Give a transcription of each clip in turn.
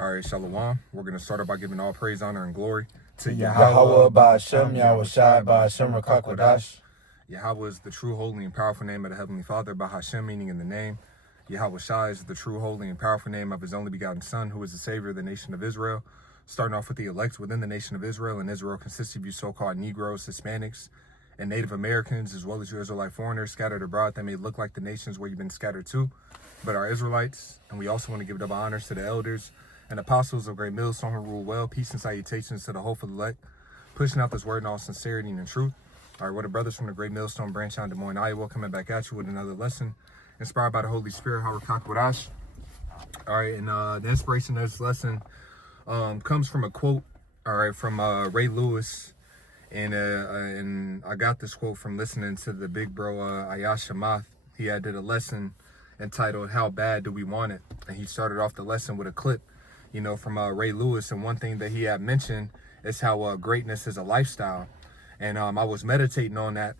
All right, Shalom. We're going to start off by giving all praise, honor, and glory to Yahweh, Ba'ashem, Yahushai, Ba'ashem, Rakakwadash. Yahweh is the true, holy, and powerful name of the Heavenly Father. Bahashem, meaning in the name. Yahushai is the true, holy, and powerful name of his only begotten Son, who is the Savior of the nation of Israel. Starting off with the elect within the nation of Israel, and Israel consists of you so-called Negroes, Hispanics, and Native Americans, as well as you Israelite foreigners scattered abroad that may look like the nations where you've been scattered to, but are Israelites. And we also want to give double honors to the elders and apostles of Great Millstone who rule well. Peace and salutations to the whole for the elect, pushing out this word in all sincerity and in truth. All right, we're the brothers from the Great Millstone branch out in Des Moines, Iowa, coming back at you with another lesson inspired by the Holy Spirit, Hawakakwadash. All right, and the inspiration of this lesson comes from a quote, all right, from Ray Lewis. And I got this quote from listening to the big bro Ayash Shamath. He had did a lesson entitled "How Bad Do We Want It?" And he started off the lesson with a clip, you know, from Ray Lewis. And one thing that he had mentioned is how greatness is a lifestyle. And I was meditating on that,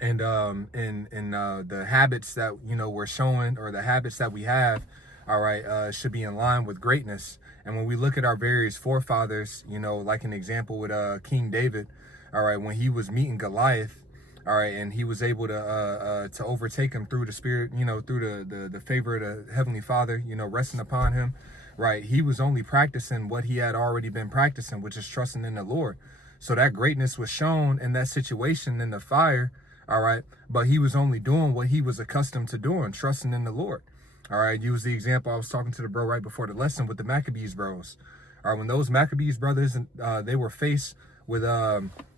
and the habits that, you know, we're showing, or the habits that we have, all right, should be in line with greatness. And when we look at our various forefathers, you know, like an example with King David, all right, when he was meeting Goliath, all right, and he was able to overtake him through the Spirit, you know, through the favor of the Heavenly Father, you know, resting upon him, right? He was only practicing what he had already been practicing, which is trusting in the Lord. So that greatness was shown in that situation in the fire, all right, but he was only doing what he was accustomed to doing, trusting in the Lord. All right, use the example I was talking to the bro right before the lesson with the Maccabees bros. All right, when those Maccabees brothers, they were faced with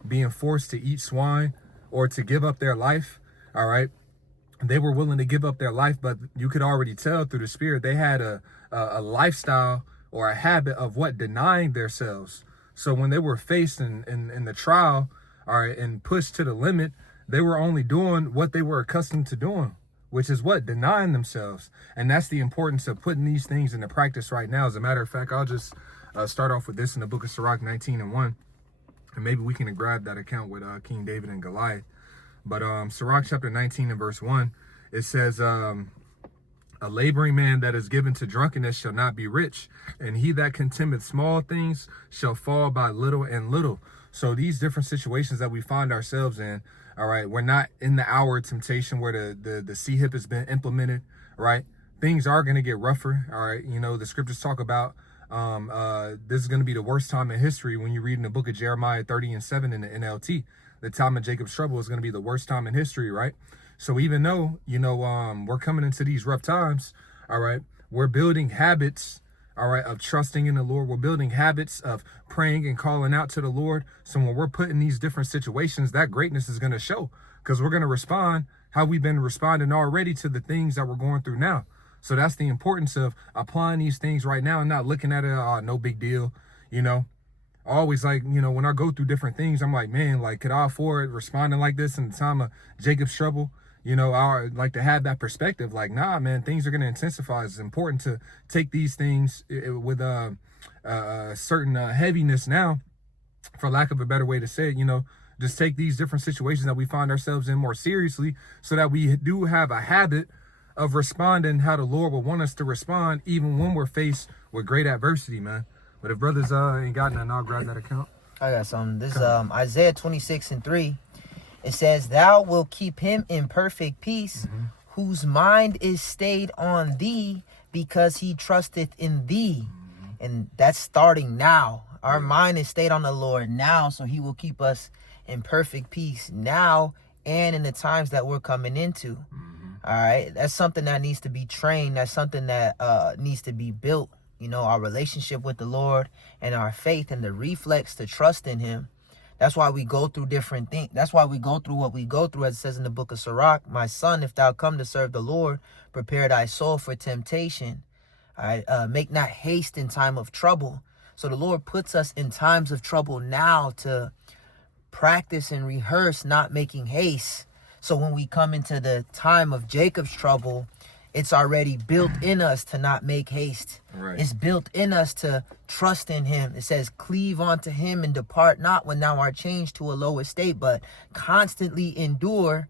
being forced to eat swine or to give up their life, all right, they were willing to give up their life, but you could already tell through the Spirit they had a lifestyle or a habit of what? Denying themselves. So when they were faced in the trial, all right, and pushed to the limit, they were only doing what they were accustomed to doing, which is what? Denying themselves. And that's the importance of putting these things into practice right now. As a matter of fact, I'll just start off with this in the book of Sirach 19:1. And maybe we can grab that account with King David and Goliath. But Sirach chapter 19 and verse 1, it says, a laboring man that is given to drunkenness shall not be rich, and he that contemneth small things shall fall by little and little. So these different situations that we find ourselves in, all right, we're not in the hour of temptation where the C-hip has been implemented, right? Things are going to get rougher, all right? You know, the scriptures talk about this is going to be the worst time in history when you read in the book of Jeremiah 30:7 in the NLT. The time of Jacob's trouble is going to be the worst time in history, right? So even though, you know, we're coming into these rough times, all right, we're building habits, all right, of trusting in the Lord. We're building habits of praying and calling out to the Lord. So when we're put in these different situations, that greatness is going to show, because we're going to respond how we've been responding already to the things that we're going through now. So that's the importance of applying these things right now and not looking at it, no big deal, you know. Always, like, you know, when I go through different things, I'm like, man, like, could I afford responding like this in the time of Jacob's trouble? You know, I like to have that perspective. Like, nah, man, things are going to intensify. It's important to take these things with a certain heaviness now, for lack of a better way to say it. You know, just take these different situations that we find ourselves in more seriously, so that we do have a habit of responding how the Lord will want us to respond, even when we're faced with great adversity, man. But if brothers ain't got nothing, I'll grab that account. I got something. This is Isaiah 26:3. It says, "Thou wilt keep him in perfect peace, whose mind is stayed on thee, because he trusteth in thee." And that's starting now. Our mind is stayed on the Lord now, so he will keep us in perfect peace now and in the times that we're coming into. All right, that's something that needs to be trained. That's something that needs to be built. You know, our relationship with the Lord and our faith and the reflex to trust in him. That's why we go through different things. That's why we go through what we go through, as it says in the book of Sirach. My son, if thou come to serve the Lord, prepare thy soul for temptation. All right, make not haste in time of trouble. So the Lord puts us in times of trouble now to practice and rehearse not making haste. So when we come into the time of Jacob's trouble, it's already built in us to not make haste. Right. It's built in us to trust in him. It says, cleave unto him and depart not when thou art changed to a lower state, but constantly endure,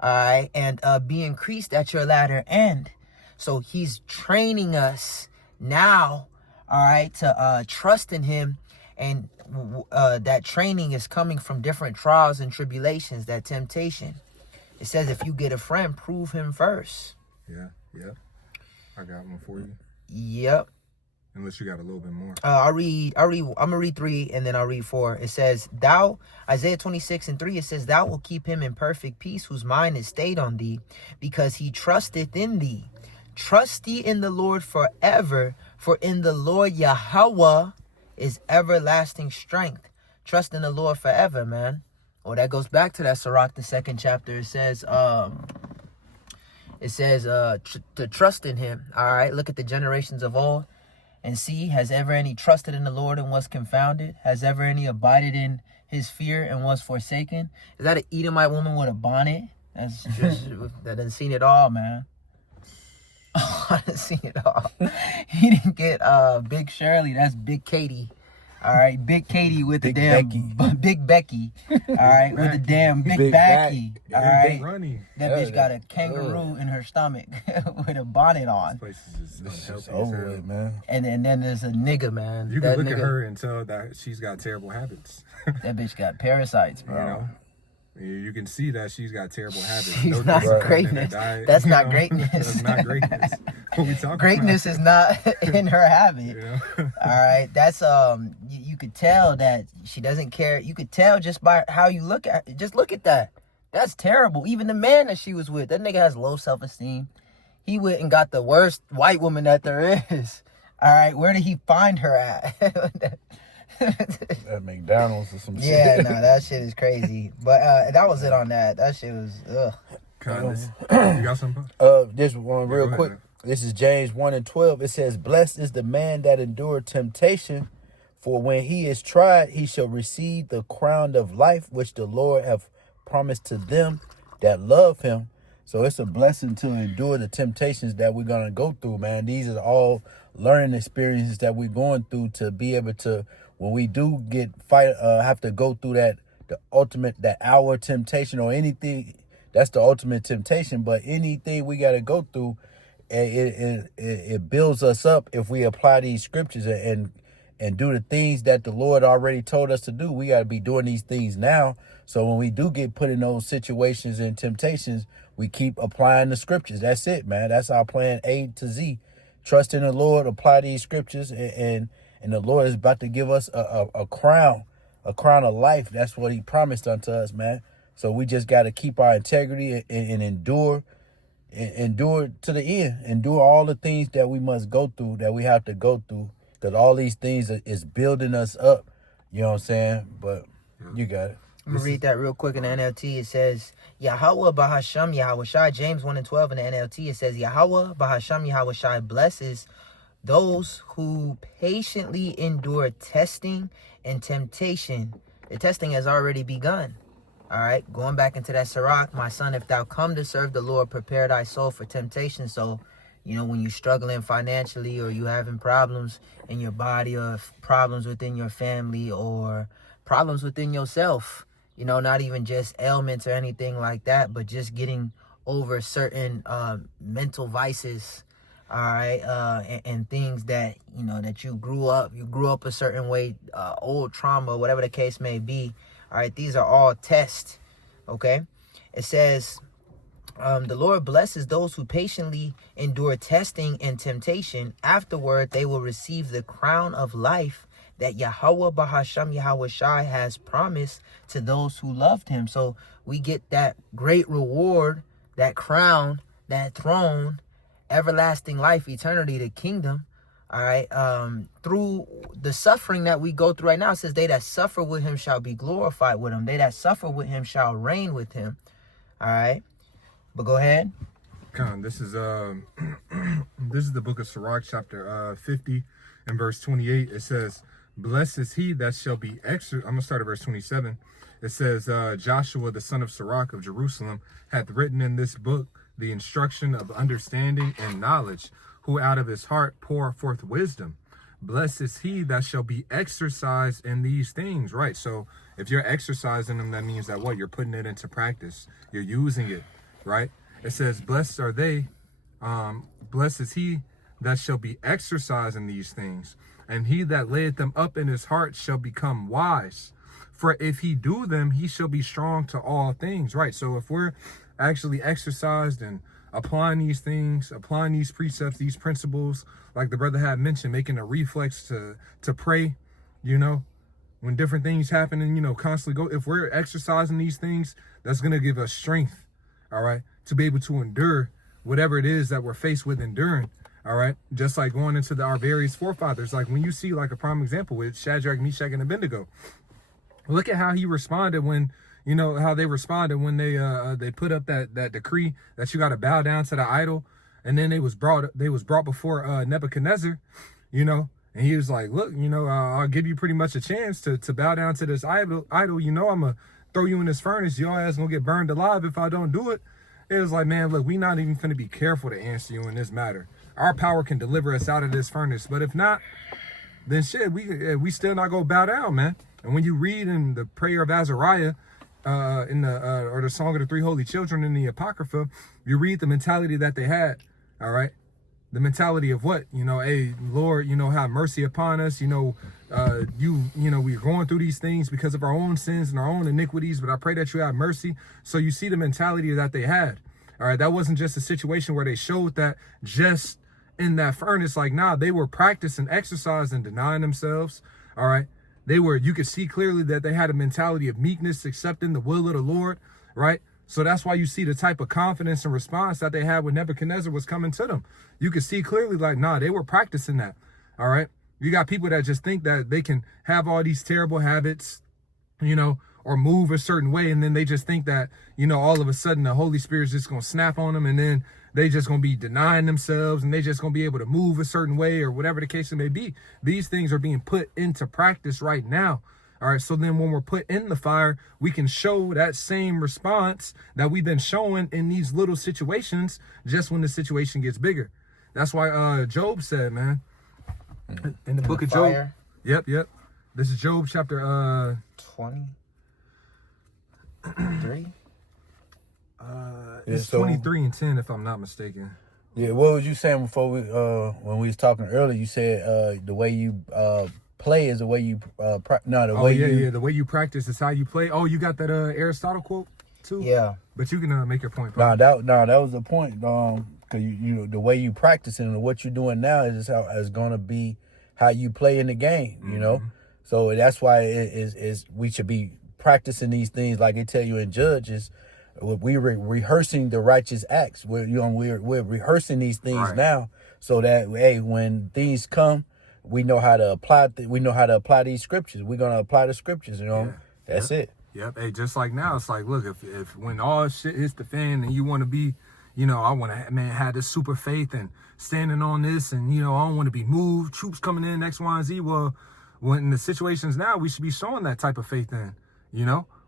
all right, and be increased at your latter end. So he's training us now, all right, to trust in him. And that training is coming from different trials and tribulations, that temptation. It says if you get a friend, prove him first. Yeah. I got one for you. Yep. Unless you got a little bit more. I'm gonna read 3 and then I'll read 4. It says, Isaiah 26:3, it says, thou will keep him in perfect peace, whose mind is stayed on thee, because he trusteth in thee. Trust ye in the Lord forever, for in the Lord Yahweh is everlasting strength. Trust in the Lord forever, man. Oh, that goes back to that Sirach, the 2nd chapter. It says to trust in him. All right, look at the generations of old and see, has ever any trusted in the Lord and was confounded? Has ever any abided in his fear and was forsaken? Is that an Edomite woman with a bonnet? That's just, that done seen it all, man. Oh, I done seen it all. He didn't get Big Shirley. That's Big Katie. All right, Big Katie with the damn Big Becky. All right, with the damn Big Becky. All right, that bitch got a kangaroo in her stomach with a bonnet on. This place is just over with, man. And then there's a nigga, man. You can look at her and tell that she's got terrible habits. That bitch got parasites, bro. You know? You can see that she's got terrible habits. She's not greatness. That's not greatness. That's not greatness. What we talking greatness about? is not in her habit. You know? All right. That's you could tell that she doesn't care. You could tell just by how you look at. Just look at that. That's terrible. Even the man that she was with, that nigga has low self-esteem. He went and got the worst white woman that there is. All right. Where did he find her at? At McDonald's or some shit. Yeah, no, that shit is crazy. But that was it on that. That shit was ugh. You got something? This one real quick. This is James 1:12. It says, blessed is the man that endured temptation, for when he is tried, he shall receive the crown of life, which the Lord hath promised to them that love him. So it's a blessing to endure the temptations that we're going to go through, man. These are all learning experiences that we're going through to be able to, when we do have to go through that hour temptation or anything, that's the ultimate temptation. But anything we got to go through, it builds us up if we apply these scriptures and do the things that the Lord already told us to do. We got to be doing these things now. So when we do get put in those situations and temptations, we keep applying the scriptures. That's it, man. That's our plan A to Z. Trust in the Lord, apply these scriptures, and the Lord is about to give us a crown of life. That's what he promised unto us, man. So we just got to keep our integrity and endure to the end. Endure all the things that we must go through, that we have to go through, because all these things is building us up. You know what I'm saying? But you got it. I'm going to read that real quick in the NLT. It says, Yahweh Bahasham Yahweh Shai, James 1:12 in the NLT. It says, Yahweh Bahasham Yahweh Shai blesses those who patiently endure testing and temptation. The testing has already begun. All right, going back into that Sirach, my son, if thou come to serve the Lord, prepare thy soul for temptation. So, you know, when you're struggling financially or you having problems in your body or problems within your family or problems within yourself, you know, not even just ailments or anything like that, but just getting over certain mental vices, all right, and things that, you know, that you grew up a certain way, old trauma, whatever the case may be. All right, these are all tests, okay? It says, the Lord blesses those who patiently endure testing and temptation. Afterward, they will receive the crown of life that Yahweh Bahasham Yahweh Shai has promised to those who loved him. So we get that great reward, that crown, that throne, everlasting life, eternity, the kingdom. All right, through the suffering that we go through right now. It says, they that suffer with him shall be glorified with him. They that suffer with him shall reign with him. All right, but go ahead. This is this is the book of Sirach, chapter 50 and verse 28. It says, blessed is he that shall be I'm gonna start at verse 27. It says, Joshua the son of Sirach of Jerusalem hath written in this book the instruction of understanding and knowledge, who out of his heart pour forth wisdom. Blessed is he that shall be exercised in these things. Right. So if you're exercising them, that means that what? You're putting it into practice. You're using it. Right. It says, blessed are they. Blessed is he that shall be exercised in these things. and he that layeth them up in his heart shall become wise. For if he do them, he shall be strong to all things. Right. So if we're actually exercised and applying these things, applying these precepts, these principles, like the brother had mentioned, making a reflex to pray, when different things happen and, constantly go, if we're exercising these things, that's going to give us strength, all right, to be able to endure whatever it is that we're faced with enduring, all right, just like going into our various forefathers. Like when you see like a prime example with Shadrach, Meshach, and Abednego, look at how he responded when, how they responded when they put up that decree that you got to bow down to the idol. And then they was brought before Nebuchadnezzar, and he was like, look, I'll give you pretty much a chance to bow down to this idol. I'm going to throw you in this furnace. Your ass going to get burned alive if I don't do it. It was like, man, look, we not even going to be careful to answer you in this matter. Our power can deliver us out of this furnace. But if not, then shit, we still not going to bow down, man. And when you read in the prayer of Azariah, or the Song of the Three Holy Children in the Apocrypha, you read the mentality that they had, all right? The mentality of what? Hey, Lord, have mercy upon us. We're going through these things because of our own sins and our own iniquities, but I pray that you have mercy. So you see the mentality that they had, all right? That wasn't just a situation where they showed that just in that furnace. Like, nah, they were practicing exercise and denying themselves, all right? You could see clearly that they had a mentality of meekness, accepting the will of the Lord, right? So that's why you see the type of confidence and response that they had when Nebuchadnezzar was coming to them. You could see clearly like, nah, they were practicing that, all right? You got people that just think that they can have all these terrible habits, or move a certain way, and then they just think that, all of a sudden the Holy Spirit's just going to snap on them, and then they just going to be denying themselves, and they just going to be able to move a certain way, or whatever the case may be. These things are being put into practice right now. All right, so then when we're put in the fire, we can show that same response that we've been showing in these little situations, just when the situation gets bigger. That's why Job said, man, in the book of Job. Yep. This is Job chapter 23. It's 23 and 10, if I'm not mistaken. Yeah, what was you saying before when we was talking earlier? You said the way you play is the way you the way you practice is how you play. Oh, you got that Aristotle quote too? Yeah. But you can make your point. That was the point. Because the way you practice and what you're doing now is going to be how you play in the game. So that's why we should be practicing these things like they tell you in Judges. We're rehearsing the righteous acts. We're rehearsing these things now, so that when things come, we know how to apply. We know how to apply these scriptures. We're gonna apply the scriptures. That's it. Yep. Hey, just like now, it's like, look, if when all shit hits the fan and you want to be, I want to have this super faith and standing on this, and I don't want to be moved. Troops coming in X, Y, and Z. Well, when the situations now, we should be showing that type of faith. Then,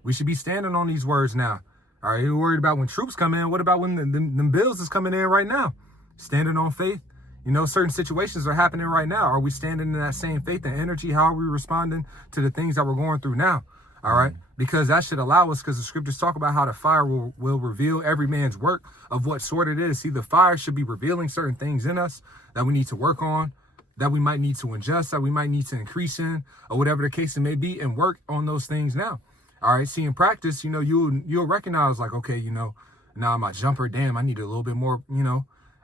we should be standing on these words now. All right, you're worried about when troops come in. What about when them bills is coming in right now? Standing on faith. Certain situations are happening right now. Are we standing in that same faith and energy? How are we responding to the things that we're going through now? All right, because that should allow us, because the scriptures talk about how the fire will reveal every man's work of what sort it is. See, the fire should be revealing certain things in us that we need to work on, that we might need to adjust, that we might need to increase in, or whatever the case it may be, and work on those things now. All right, see, in practice, you'll recognize like, okay, now my jumper, damn, I need a little bit more,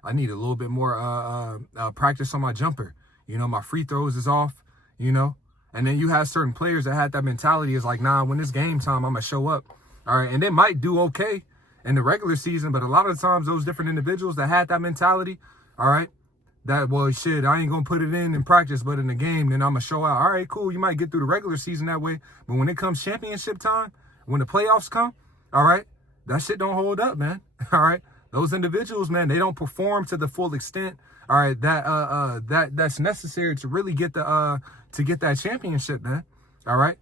I need a little bit more practice on my jumper. My free throws is off, and then you have certain players that had that mentality is like, nah, when it's game time, I'm going to show up. All right, and they might do okay in the regular season, but a lot of the times those different individuals that had that mentality, all right, that, well, shit, I ain't going to put it in practice, but in the game, then I'm going to show out. All right, cool. You might get through the regular season that way. But when it comes championship time, when the playoffs come, all right, that shit don't hold up, man. All right. Those individuals, man, they don't perform to the full extent, all right, that's necessary to really get that championship, man. All right.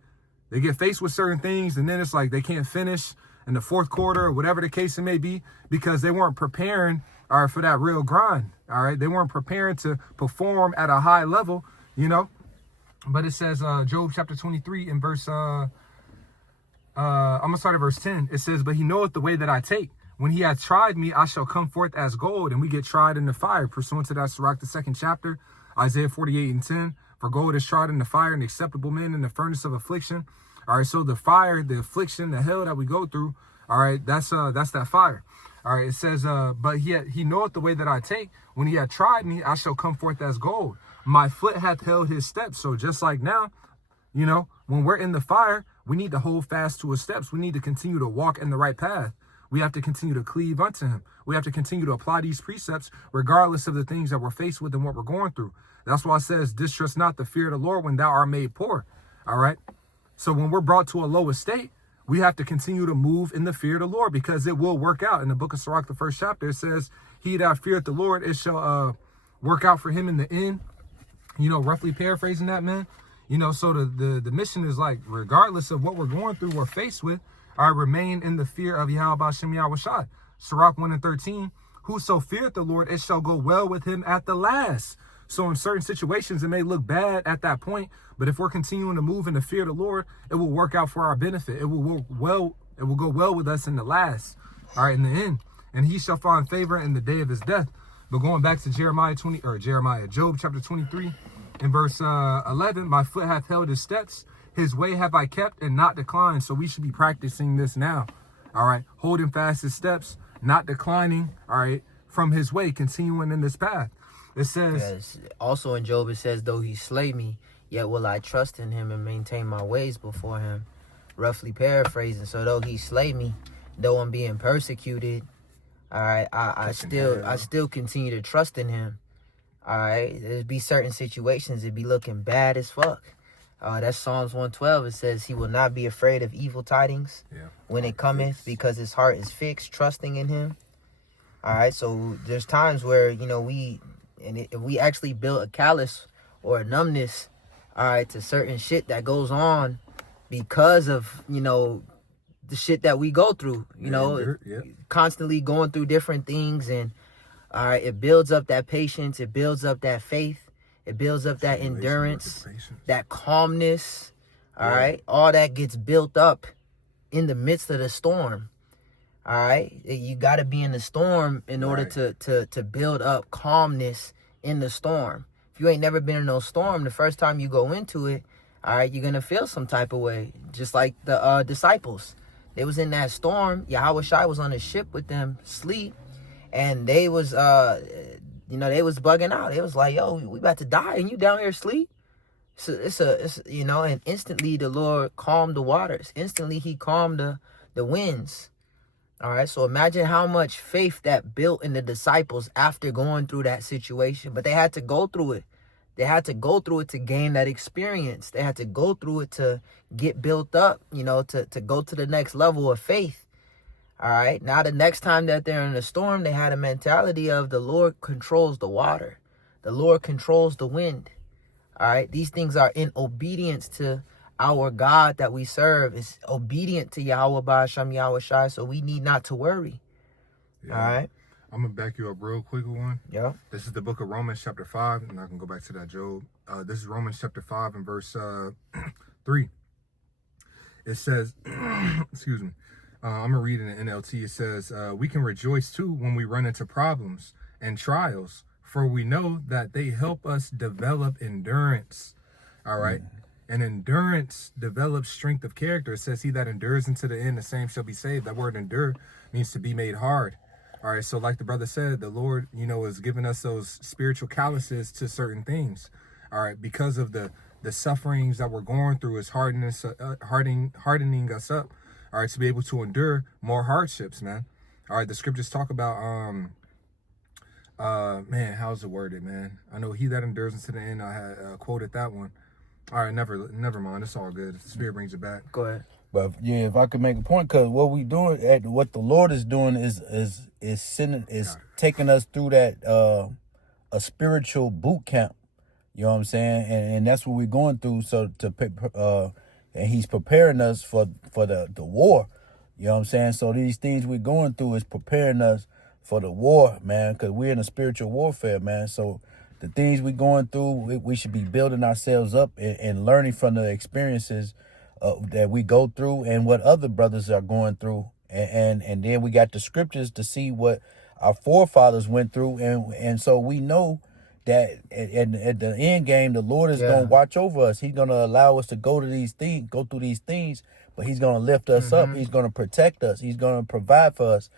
They get faced with certain things, and then it's like they can't finish in the fourth quarter or whatever the case it may be, because they weren't preparing, all right, for that real grind. All right. They weren't preparing to perform at a high level, But it says, Job chapter 23 in verse, I'm going to start at verse 10. It says, but he knoweth the way that I take. When he hath tried me, I shall come forth as gold. And we get tried in the fire, pursuant to that Sirach, the 2nd chapter. Isaiah 48:10, for gold is tried in the fire and acceptable men in the furnace of affliction. All right, so the fire, the affliction, the hell that we go through, all right, that's that fire. All right, it says, but he knoweth the way that I take. When he had tried me, I shall come forth as gold. My foot hath held his steps. So just like now, you know, when we're in the fire, we need to hold fast to his steps. We need to continue to walk in the right path. We have to continue to cleave unto him. We have to continue to apply these precepts regardless of the things that we're faced with and what we're going through. That's why it says, distrust not the fear of the Lord when thou art made poor. All right. So when we're brought to a low estate, we have to continue to move in the fear of the Lord, because it will work out. In the book of Sirach, the 1st chapter, it says, he that feareth the Lord, it shall work out for him in the end. You know, roughly paraphrasing that, man. You know, so the mission is like, regardless of what we're going through or faced with, I remain in the fear of Yahweh B'Shem Yahweh Shai. Sirach 1:13, whoso feareth the Lord, it shall go well with him at the last. So in certain situations, it may look bad at that point, but if we're continuing to move in the fear of the Lord, it will work out for our benefit. It will work well. It will go well with us in the last, all right, in the end. And he shall find favor in the day of his death. But going back to Job chapter 23 in verse 11, my foot hath held his steps. His way have I kept and not declined. So we should be practicing this now. All right. Holding fast his steps, not declining. All right. From his way, continuing in this path. It says, yes. Also in Job, it says, though he slay me, yet will I trust in him and maintain my ways before him. Roughly paraphrasing. So though he slay me, though I'm being persecuted, all right, I still continue to trust in him. All right. There'd be certain situations it'd be looking bad as fuck. That's Psalms 112. It says he will not be afraid of evil tidings when it cometh, because his heart is fixed, trusting in him. All right. So there's times where, you know, if we actually build a callous or a numbness, all right, to certain shit that goes on because of, you know, the shit that we go through, you know, constantly going through different things. And all right, it builds up that patience. It builds up that faith. It builds up that endurance, that calmness. All right. All that gets built up in the midst of the storm. All right. You got to be in the storm in order to build up calmness in the storm. If you ain't never been in no storm, the first time you go into it, all right, you're going to feel some type of way. Just like the disciples. They was in that storm. Yahweh Shai was on a ship with them, sleep. And they was, you know, they was bugging out. They was like, yo, we about to die and you down here asleep. So it's you know, and instantly the Lord calmed the waters. Instantly he calmed the winds. All right. So imagine how much faith that built in the disciples after going through that situation. But they had to go through it. They had to go through it to gain that experience. They had to go through it to get built up, you know, to go to the next level of faith. All right. Now, the next time that they're in a storm, they had a mentality of the Lord controls the water. The Lord controls the wind. All right. These things are in obedience to our God that we serve. Is obedient to Yahweh B'Shem Yahweh Shai. So we need not to worry. Yeah. All right. I'm going to back you up real quick with one. Yeah. This is the book of Romans chapter 5. And I can go back to that, Job. This is Romans chapter 5 and verse 3. It says, excuse me. I'm going to read in the NLT. It says, we can rejoice too when we run into problems and trials, for we know that they help us develop endurance. All right. And endurance develops strength of character. It says, he that endures unto the end, the same shall be saved. That word endure means to be made hard. All right. So like the brother said, the Lord, you know, is giving us those spiritual calluses to certain things. All right. Because of the sufferings that we're going through is hardening us up. All right, to be able to endure more hardships, man. All right, the scriptures talk about, man, how's it worded, man? I know he that endures unto the end. I had quoted that one. All right, never mind. It's all good. The Spirit brings it back. Go ahead. But yeah, if I could make a point, because what we doing, what the Lord is doing is taking us through that a spiritual boot camp. You know what I'm saying? And that's what we're going through. So and he's preparing us for the war. You know what I'm saying? So these things we're going through is preparing us for the war, man, because we're in a spiritual warfare, man. So the things we're going through, we should be building ourselves up and learning from the experiences that we go through and what other brothers are going through. And then we got the scriptures to see what our forefathers went through. And so we know, that at the end game, the Lord is gonna watch over us. He's gonna allow us to go through these things, but He's gonna lift us up. He's gonna protect us. He's gonna provide for us.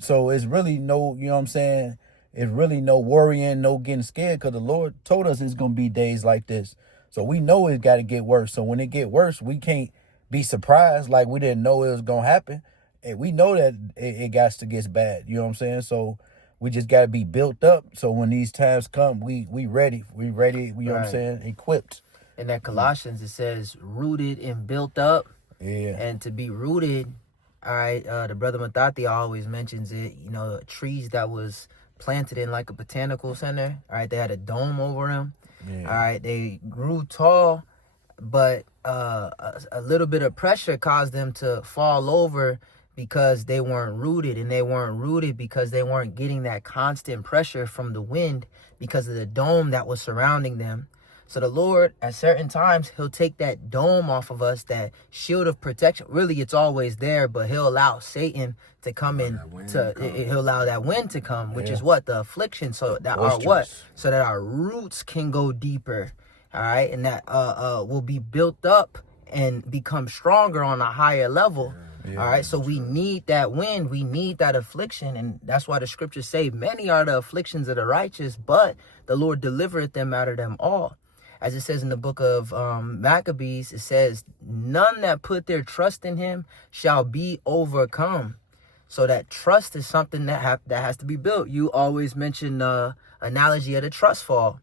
So it's really no, you know what I'm saying? It's really no worrying, no getting scared, because the Lord told us it's gonna be days like this. So we know it's got to get worse. So when it get worse, we can't be surprised like we didn't know it was gonna happen. And we know that it got to get bad. You know what I'm saying? So we just got to be built up. So when these times come, we ready. We ready. You know what I'm saying? Equipped. In that Colossians, it says rooted and built up. Yeah. And to be rooted, all right, the brother Matati always mentions it, you know, trees that was planted in like a botanical center. All right, they had a dome over them. Yeah. All right, they grew tall, but a little bit of pressure caused them to fall over because they weren't rooted, and they weren't rooted because they weren't getting that constant pressure from the wind because of the dome that was surrounding them. So the Lord, at certain times, He'll take that dome off of us, that shield of protection. Really, it's always there, but He'll allow Satan to come in. He'll allow that wind to come, which is what? The affliction. So that so that our roots can go deeper. All right, and that will be built up and become stronger on a higher level. Yeah, all right, so we need that wind, we need that affliction, and that's why the scriptures say many are the afflictions of the righteous, but the Lord delivereth them out of them all. As it says in the book of Maccabees, it says, none that put their trust in Him shall be overcome. So that trust is something that has to be built. You always mention the analogy of the trust fall.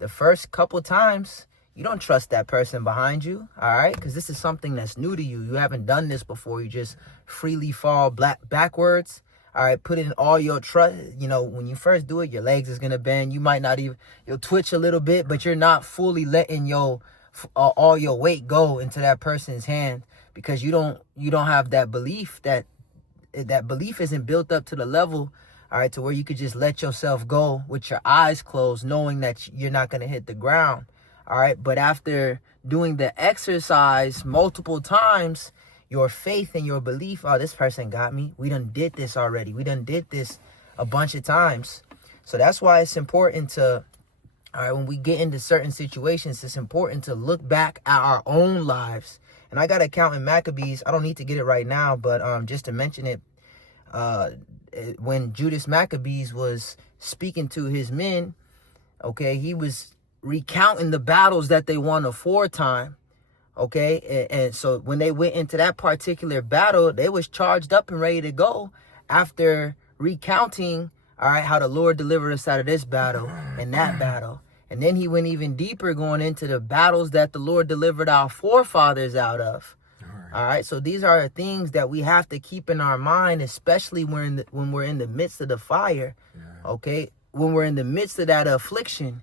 The first couple times, you don't trust that person behind you, all right? Because this is something that's new to you. You haven't done this before. You just freely fall backwards, all right? Put in all your trust. You know, when you first do it, your legs is going to bend. You might not even, you'll twitch a little bit, but you're not fully letting all your weight go into that person's hand, because you don't have that belief, that belief isn't built up to the level, all right, to where you could just let yourself go with your eyes closed, knowing that you're not going to hit the ground. All right. But after doing the exercise multiple times, your faith and your belief, oh, this person got me. We done did this already. We done did this a bunch of times. So that's why it's important to, all right, when we get into certain situations, it's important to look back at our own lives. And I got to count in Maccabees. I don't need to get it right now, but just to mention it, when Judas Maccabees was speaking to his men, okay, he was recounting the battles that they won aforetime, okay, and so when they went into that particular battle, they was charged up and ready to go after recounting, all right, how the Lord delivered us out of this battle and that battle. And then he went even deeper, going into the battles that the Lord delivered our forefathers out of. All right, so these are things that we have to keep in our mind, especially when we're in the midst of the fire, okay, when we're in the midst of that affliction.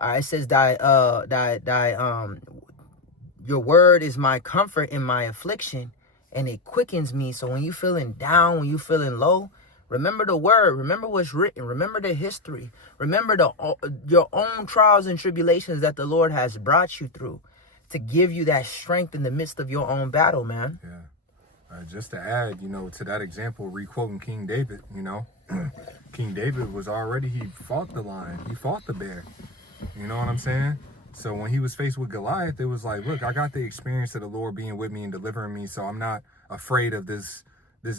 All right, it says, your word is my comfort in my affliction, and it quickens me. So when you're feeling down, when you're feeling low, remember the word, remember what's written, remember the history, remember your own trials and tribulations that the Lord has brought you through to give you that strength in the midst of your own battle, man. Yeah. Just to add, to that example, re-quoting King David, King David he fought the lion, he fought the bear. You know what I'm saying? So when he was faced with Goliath, it was like, look, I got the experience of the Lord being with me and delivering me, so I'm not afraid of this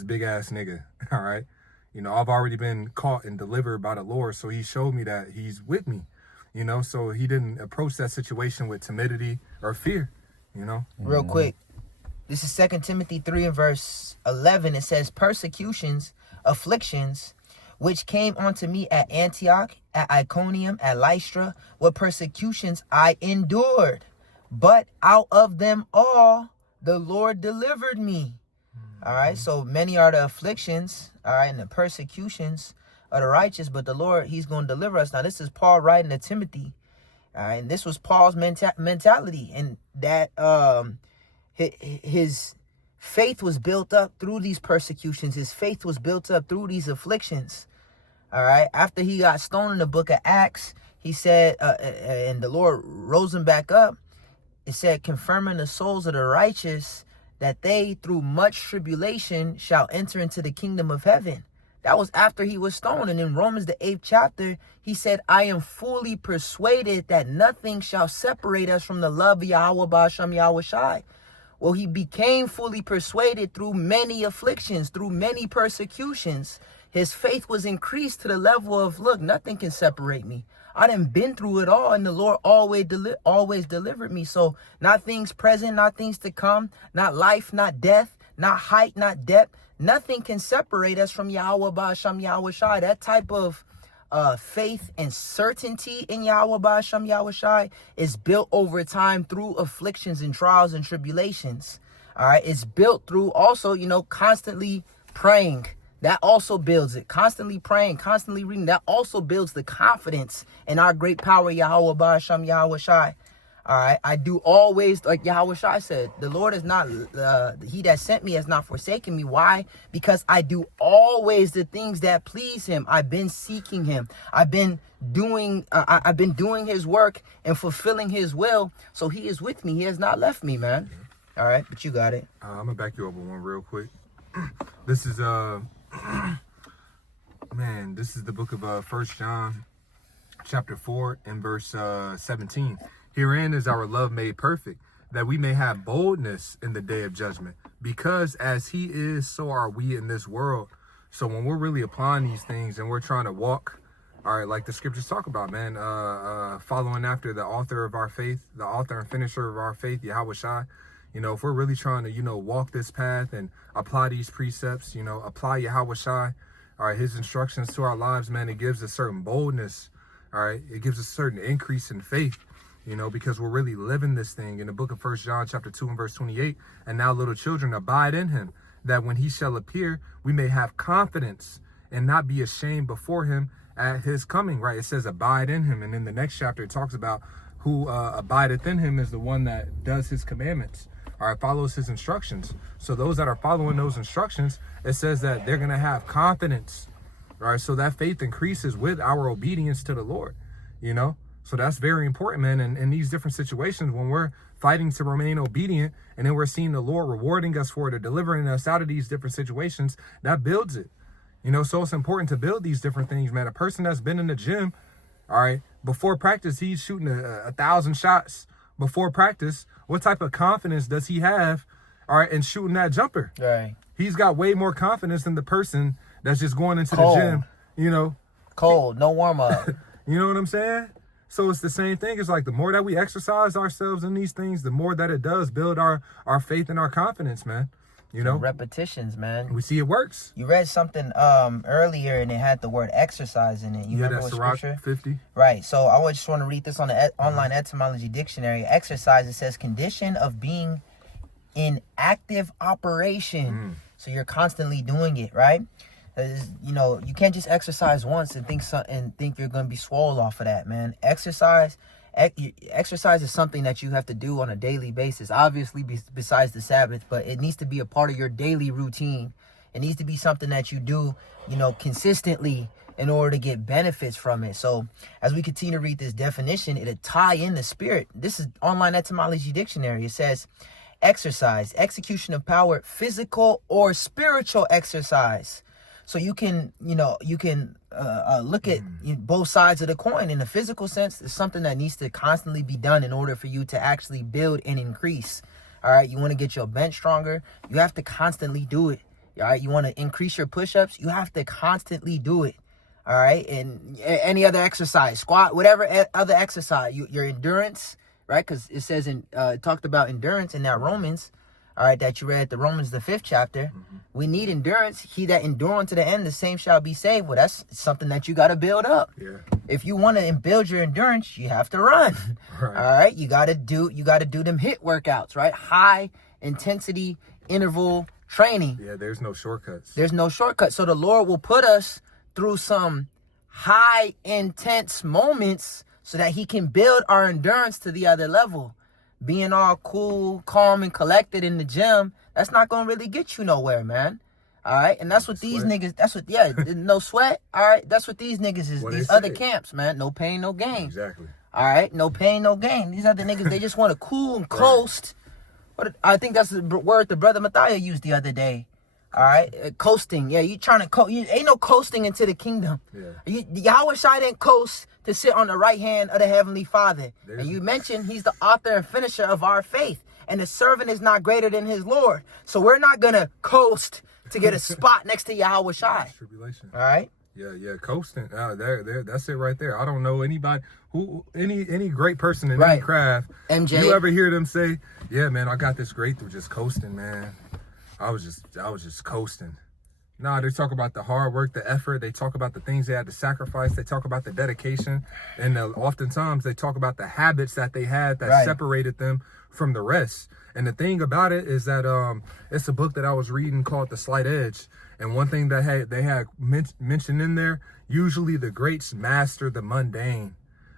big ass nigga. All right. I've already been caught and delivered by the Lord, so He showed me that He's with me. So He didn't approach that situation with timidity or fear. Real quick, this is 2 Timothy 3 and verse 11. It says, persecutions, afflictions, which came unto me at Antioch, at Iconium, at Lystra, what persecutions I endured. But out of them all, the Lord delivered me. All right, so many are the afflictions, all right, and the persecutions of the righteous, but the Lord, He's going to deliver us. Now, this is Paul writing to Timothy, all right, and this was Paul's mentality, and that his faith was built up through these persecutions. His faith was built up through these afflictions. All right. After he got stoned in the book of Acts, he said, and the Lord rose him back up. It said, confirming the souls of the righteous, that they through much tribulation shall enter into the kingdom of heaven. That was after he was stoned. And in Romans, the 8th chapter, he said, I am fully persuaded that nothing shall separate us from the love of Yahweh Ba'ashem Yahweh Shai. Well, he became fully persuaded through many afflictions, through many persecutions. His faith was increased to the level of, look, nothing can separate me. I done been through it all, and the Lord always delivered me. So not things present, not things to come, not life, not death, not height, not depth. Nothing can separate us from Yahweh Ba'ashem Yahweh Shai. That type of faith and certainty in Yahweh Ba'ashem Yahweh Shai is built over time through afflictions and trials and tribulations. All right. It's built through also, constantly praying. That also builds it. Constantly praying, constantly reading. That also builds the confidence in our great power, Yahweh Ba'ashem Yahweh Shai. All right. I do always, like Yahweh Shai said, the Lord is not, he that sent me has not forsaken me. Why? Because I do always the things that please him. I've been seeking him. I've been doing his work and fulfilling his will. So he is with me. He has not left me, man. All right. But you got it. I'm going to back you up on one real quick. This is, this is the book of 1 John chapter 4 and verse 17. Herein is our love made perfect, that we may have boldness in the day of judgment. Because as he is, so are we in this world. So when we're really applying these things and we're trying to walk, all right, like the scriptures talk about, man, following after the author of our faith, the author and finisher of our faith, Yahweh Shai. If we're really trying to, walk this path and apply these precepts, apply Yahweh Shai, all right, his instructions to our lives, man, it gives a certain boldness, all right? It gives a certain increase in faith, because we're really living this thing. In the book of 1 John chapter 2 and verse 28, and now little children abide in him, that when he shall appear, we may have confidence and not be ashamed before him at his coming, right? It says abide in him. And in the next chapter, it talks about who abideth in him is the one that does his commandments. All right, follows his instructions. So those that are following those instructions, it says that they're going to have confidence. All right, so that faith increases with our obedience to the Lord, So that's very important, man. And in these different situations, when we're fighting to remain obedient and then we're seeing the Lord rewarding us for it or delivering us out of these different situations, that builds it. So it's important to build these different things, man. A person that's been in the gym, all right, before practice, he's shooting 1,000 shots before practice. What type of confidence does he have, all right, in shooting that jumper? Right. He's got way more confidence than the person that's just going into the gym, Cold, no warm up. You know what I'm saying? So it's the same thing. It's like the more that we exercise ourselves in these things, the more that it does build our faith and our confidence, man. Repetitions, man. We see it works. You read something earlier and it had the word exercise in it. You remember what scripture? 50. Right. So I just want to read this on the online etymology dictionary. Exercise, it says condition of being in active operation. So you're constantly doing it, right? You can't just exercise once and think you're going to be swole off of that, man. Exercise is something that you have to do on a daily basis, obviously besides the Sabbath, but it needs to be a part of your daily routine. It needs to be something that you do, consistently in order to get benefits from it. So as we continue to read this definition, it'll tie in the spirit. This is online etymology dictionary. It says exercise, execution of power, physical or spiritual exercise. So you can look at both sides of the coin. In the physical sense, it's something that needs to constantly be done in order for you to actually build and increase. All right. You want to get your bench stronger. You have to constantly do it. All right. You want to increase your push-ups. You have to constantly do it. All right. And any other exercise, squat, whatever other exercise, your endurance, right? Because it says it talked about endurance in that Romans. All right, that you read the Romans, the 5th chapter. We need endurance. He that endure unto the end, the same shall be saved. Well, that's something that you got to build up. Yeah. If you want to build your endurance, you have to run. Right. All right, you got to do them HIIT workouts, right? High intensity interval training. Yeah, there's no shortcuts. There's no shortcuts. So the Lord will put us through some high intense moments so that he can build our endurance to the other level. Being all cool, calm, and collected in the gym, that's not going to really get you nowhere, man. All right? And that's what these niggas, no sweat. All right? That's what these niggas is, these other camps, man. No pain, no gain. Exactly. All right? No pain, no gain. These other niggas, they just want to cool and coast. I think that's the word the brother Matthias used the other day. All right, coasting. Yeah, you trying to ain't no coasting into the kingdom. Yeah. Yahweh Shai didn't coast to sit on the right hand of the Heavenly Father. And you mentioned he's the author and finisher of our faith. And the servant is not greater than his Lord. So we're not going to coast to get a spot next to Yahweh Shai. Tribulation. All right. Yeah, coasting. There, that's it right there. I don't know anybody any great person in any craft. MJ. You ever hear them say, "Yeah, man, I got this great through just coasting, man. I was just coasting." Nah, they talk about the hard work, the effort. They talk about the things they had to sacrifice. They talk about the dedication, and oftentimes they talk about the habits that they had that separated them from the rest. And the thing about it is that it's a book that I was reading called The Slight Edge. And one thing that they had mentioned in there, usually the greats master the mundane.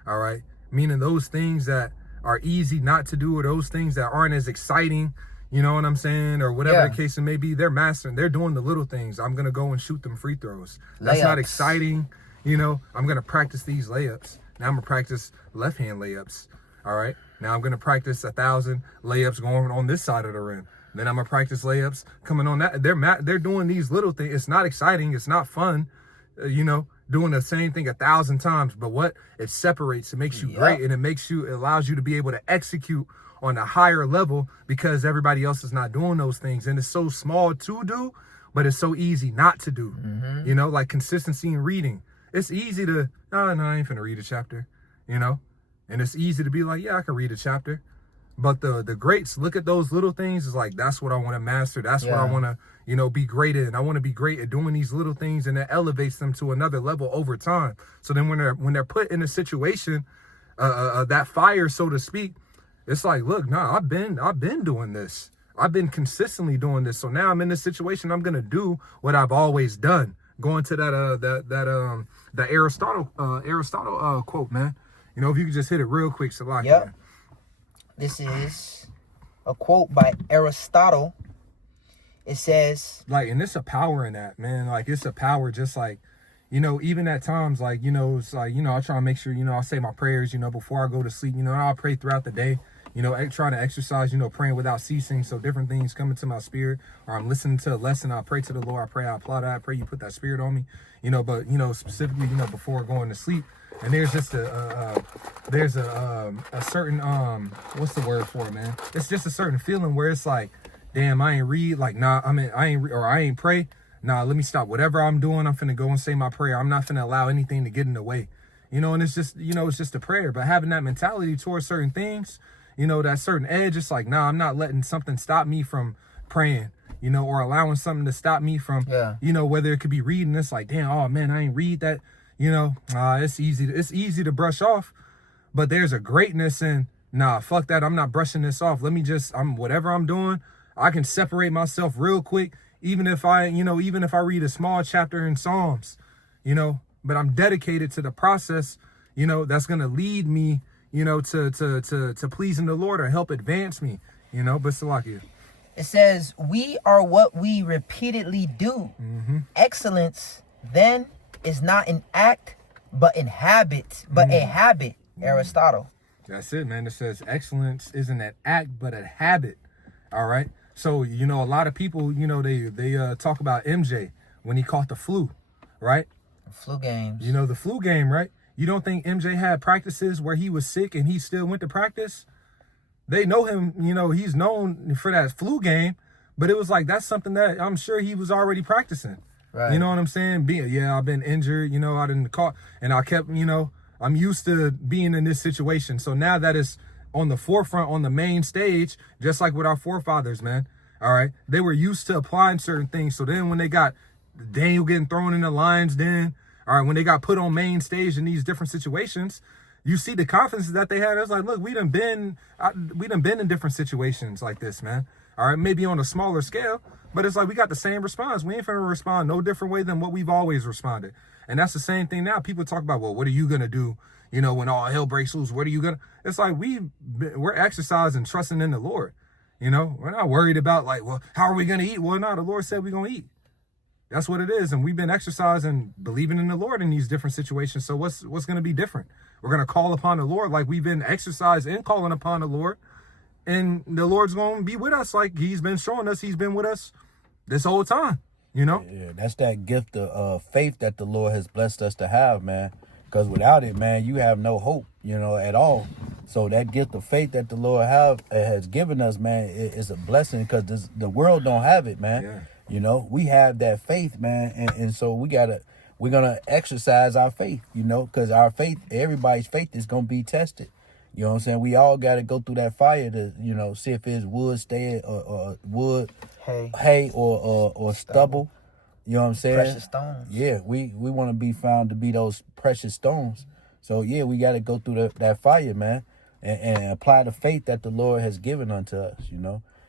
All right. Meaning those things that are easy not to do, or those things that aren't as exciting, you know what I'm saying? Or whatever the case may be, they're mastering. They're doing the little things. I'm going to go and shoot them free throws. That's not exciting. You know, I'm going to practice these layups. Now I'm going to practice left-hand layups. All right. Now I'm going to practice 1,000 layups going on this side of the rim. Then I'm going to practice layups coming on that. They're doing these little things. It's not exciting. It's not fun, you know, doing the same thing 1,000 times. But what? It separates. It makes you great. And it allows you to be able to execute on a higher level because everybody else is not doing those things. And it's so small to do, but it's so easy not to do. You know, like consistency in reading. It's easy to, no, I ain't finna read a chapter, you know. And it's easy to be like, yeah, I can read a chapter. But the greats look at those little things. It's like, that's what I want to master. That's what I want to, you know, be great in. I want to be great at doing these little things, and that elevates them to another level over time. So then when they're put in a situation, that fire, so to speak, it's like, look, nah, I've been doing this. I've been consistently doing this. So now I'm in this situation. I'm gonna do what I've always done. Going to that Aristotle quote, man. You know, if you could just hit it real quick, Salaki. Yep. This is a quote by Aristotle. It says, like, and it's a power in that, man. Like, it's a power just like, you know, even at times, like, you know, it's like, you know, I try to make sure, you know, I say my prayers, you know, before I go to sleep, you know, I'll pray throughout the day, you know, trying to exercise, you know, praying without ceasing. So different things come into my spirit, or I'm listening to a lesson. I pray to the Lord. I pray, I apply that. I pray you put that spirit on me, you know, but, you know, specifically, you know, before going to sleep. And there's just a certain, what's the word for it, man? It's just a certain feeling where it's like, damn, I ain't read, like, nah, I ain't pray. Nah, let me stop. Whatever I'm doing, I'm finna go and say my prayer. I'm not finna allow anything to get in the way. You know, and it's just, you know, it's just a prayer. But having that mentality towards certain things, you know, that certain edge, it's like, nah, I'm not letting something stop me from praying, you know, or allowing something to stop me from, you know, whether it could be reading. It's like, damn, oh man, I ain't read that. You know, it's easy to brush off, but there's a greatness in, nah, fuck that. I'm not brushing this off. Let me just, whatever I'm doing, I can separate myself real quick. Even if I read a small chapter in Psalms, you know, but I'm dedicated to the process, you know, that's going to lead me, you know, to pleasing the Lord or help advance me, you know, but Salakia. It says, we are what we repeatedly do. Excellence then is not an act, but a habit. Aristotle. That's it, man. It says excellence isn't an act, but a habit. All right. So, you know, a lot of people, you know, they talk about MJ when he caught the flu, right? Flu games. You know, the flu game, right? You don't think MJ had practices where he was sick and he still went to practice? They know him, you know, he's known for that flu game, but it was like, that's something that I'm sure he was already practicing. Right. You know what I'm saying? I've been injured, you know, I didn't caught, and I kept, you know, I'm used to being in this situation. So now that is on the forefront, on the main stage, just like with our forefathers, man. All right. They were used to applying certain things. So then when they got Daniel getting thrown in the lion's den, all right, when they got put on main stage in these different situations, you see the confidence that they had. It's like, look, we done been in different situations like this, man. All right, maybe on a smaller scale, but it's like we got the same response. We ain't finna respond no different way than what we've always responded. And that's the same thing now. People talk about, well, what are you going to do, you know, when all hell breaks loose? What are you going to? It's like we're exercising, trusting in the Lord. You know, we're not worried about like, well, how are we going to eat? Well, no, the Lord said we're going to eat. That's what it is. And we've been exercising, believing in the Lord in these different situations. So what's going to be different? We're going to call upon the Lord like we've been exercised in calling upon the Lord. And the Lord's going to be with us like he's been showing us. He's been with us this whole time, you know? Yeah, that's that gift of faith that the Lord has blessed us to have, man. Because without it, man, you have no hope, at all. So that gift of faith that the Lord has given us, man, is a blessing because the world don't have it, man. Yeah. We have that faith, man. And so we're going to exercise our faith, because our faith, everybody's faith is going to be tested. You know what I'm saying? We all got to go through that fire to, see if it's wood, or wood, hay or stubble. You know what I'm saying? Precious stones. Yeah, we want to be found to be those precious stones. So, yeah, we got to go through that fire, man, and apply the faith that the Lord has given unto us,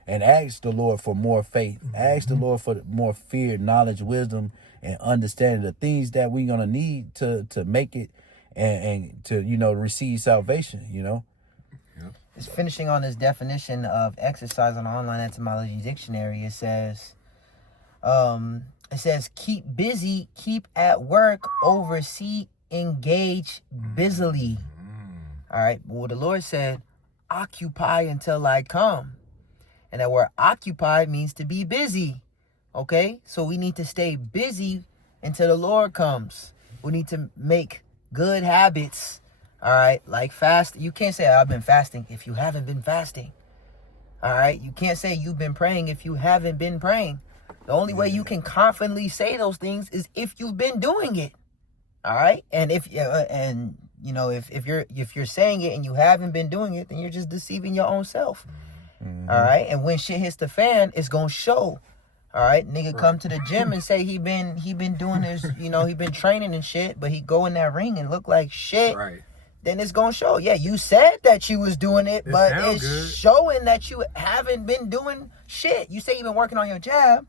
and ask the Lord for more faith. Ask the Lord for more fear, knowledge, wisdom, and understanding, the things that we're going to need to make it and to, receive salvation, It's finishing on this definition of exercise on the online etymology dictionary. It says, keep busy, keep at work, oversee, engage busily. All right. But what the Lord said, occupy until I come. And that word occupy means to be busy. Okay. So we need to stay busy until the Lord comes. We need to make good habits. All right. Like fast. You can't say I've been fasting if you haven't been fasting. All right. You can't say you've been praying if you haven't been praying. The only way you can confidently say those things is if you've been doing it. All right. And if you're saying it and you haven't been doing it, then you're just deceiving your own self. Mm-hmm. All right. And when shit hits the fan, it's going to show. All right. Nigga come to the gym and say he been doing this, he been training and shit, but he go in that ring and look like shit. Right. Then it's going to show. Yeah, you said that you was doing it, but it's showing that you haven't been doing shit. You say you've been working on your jab,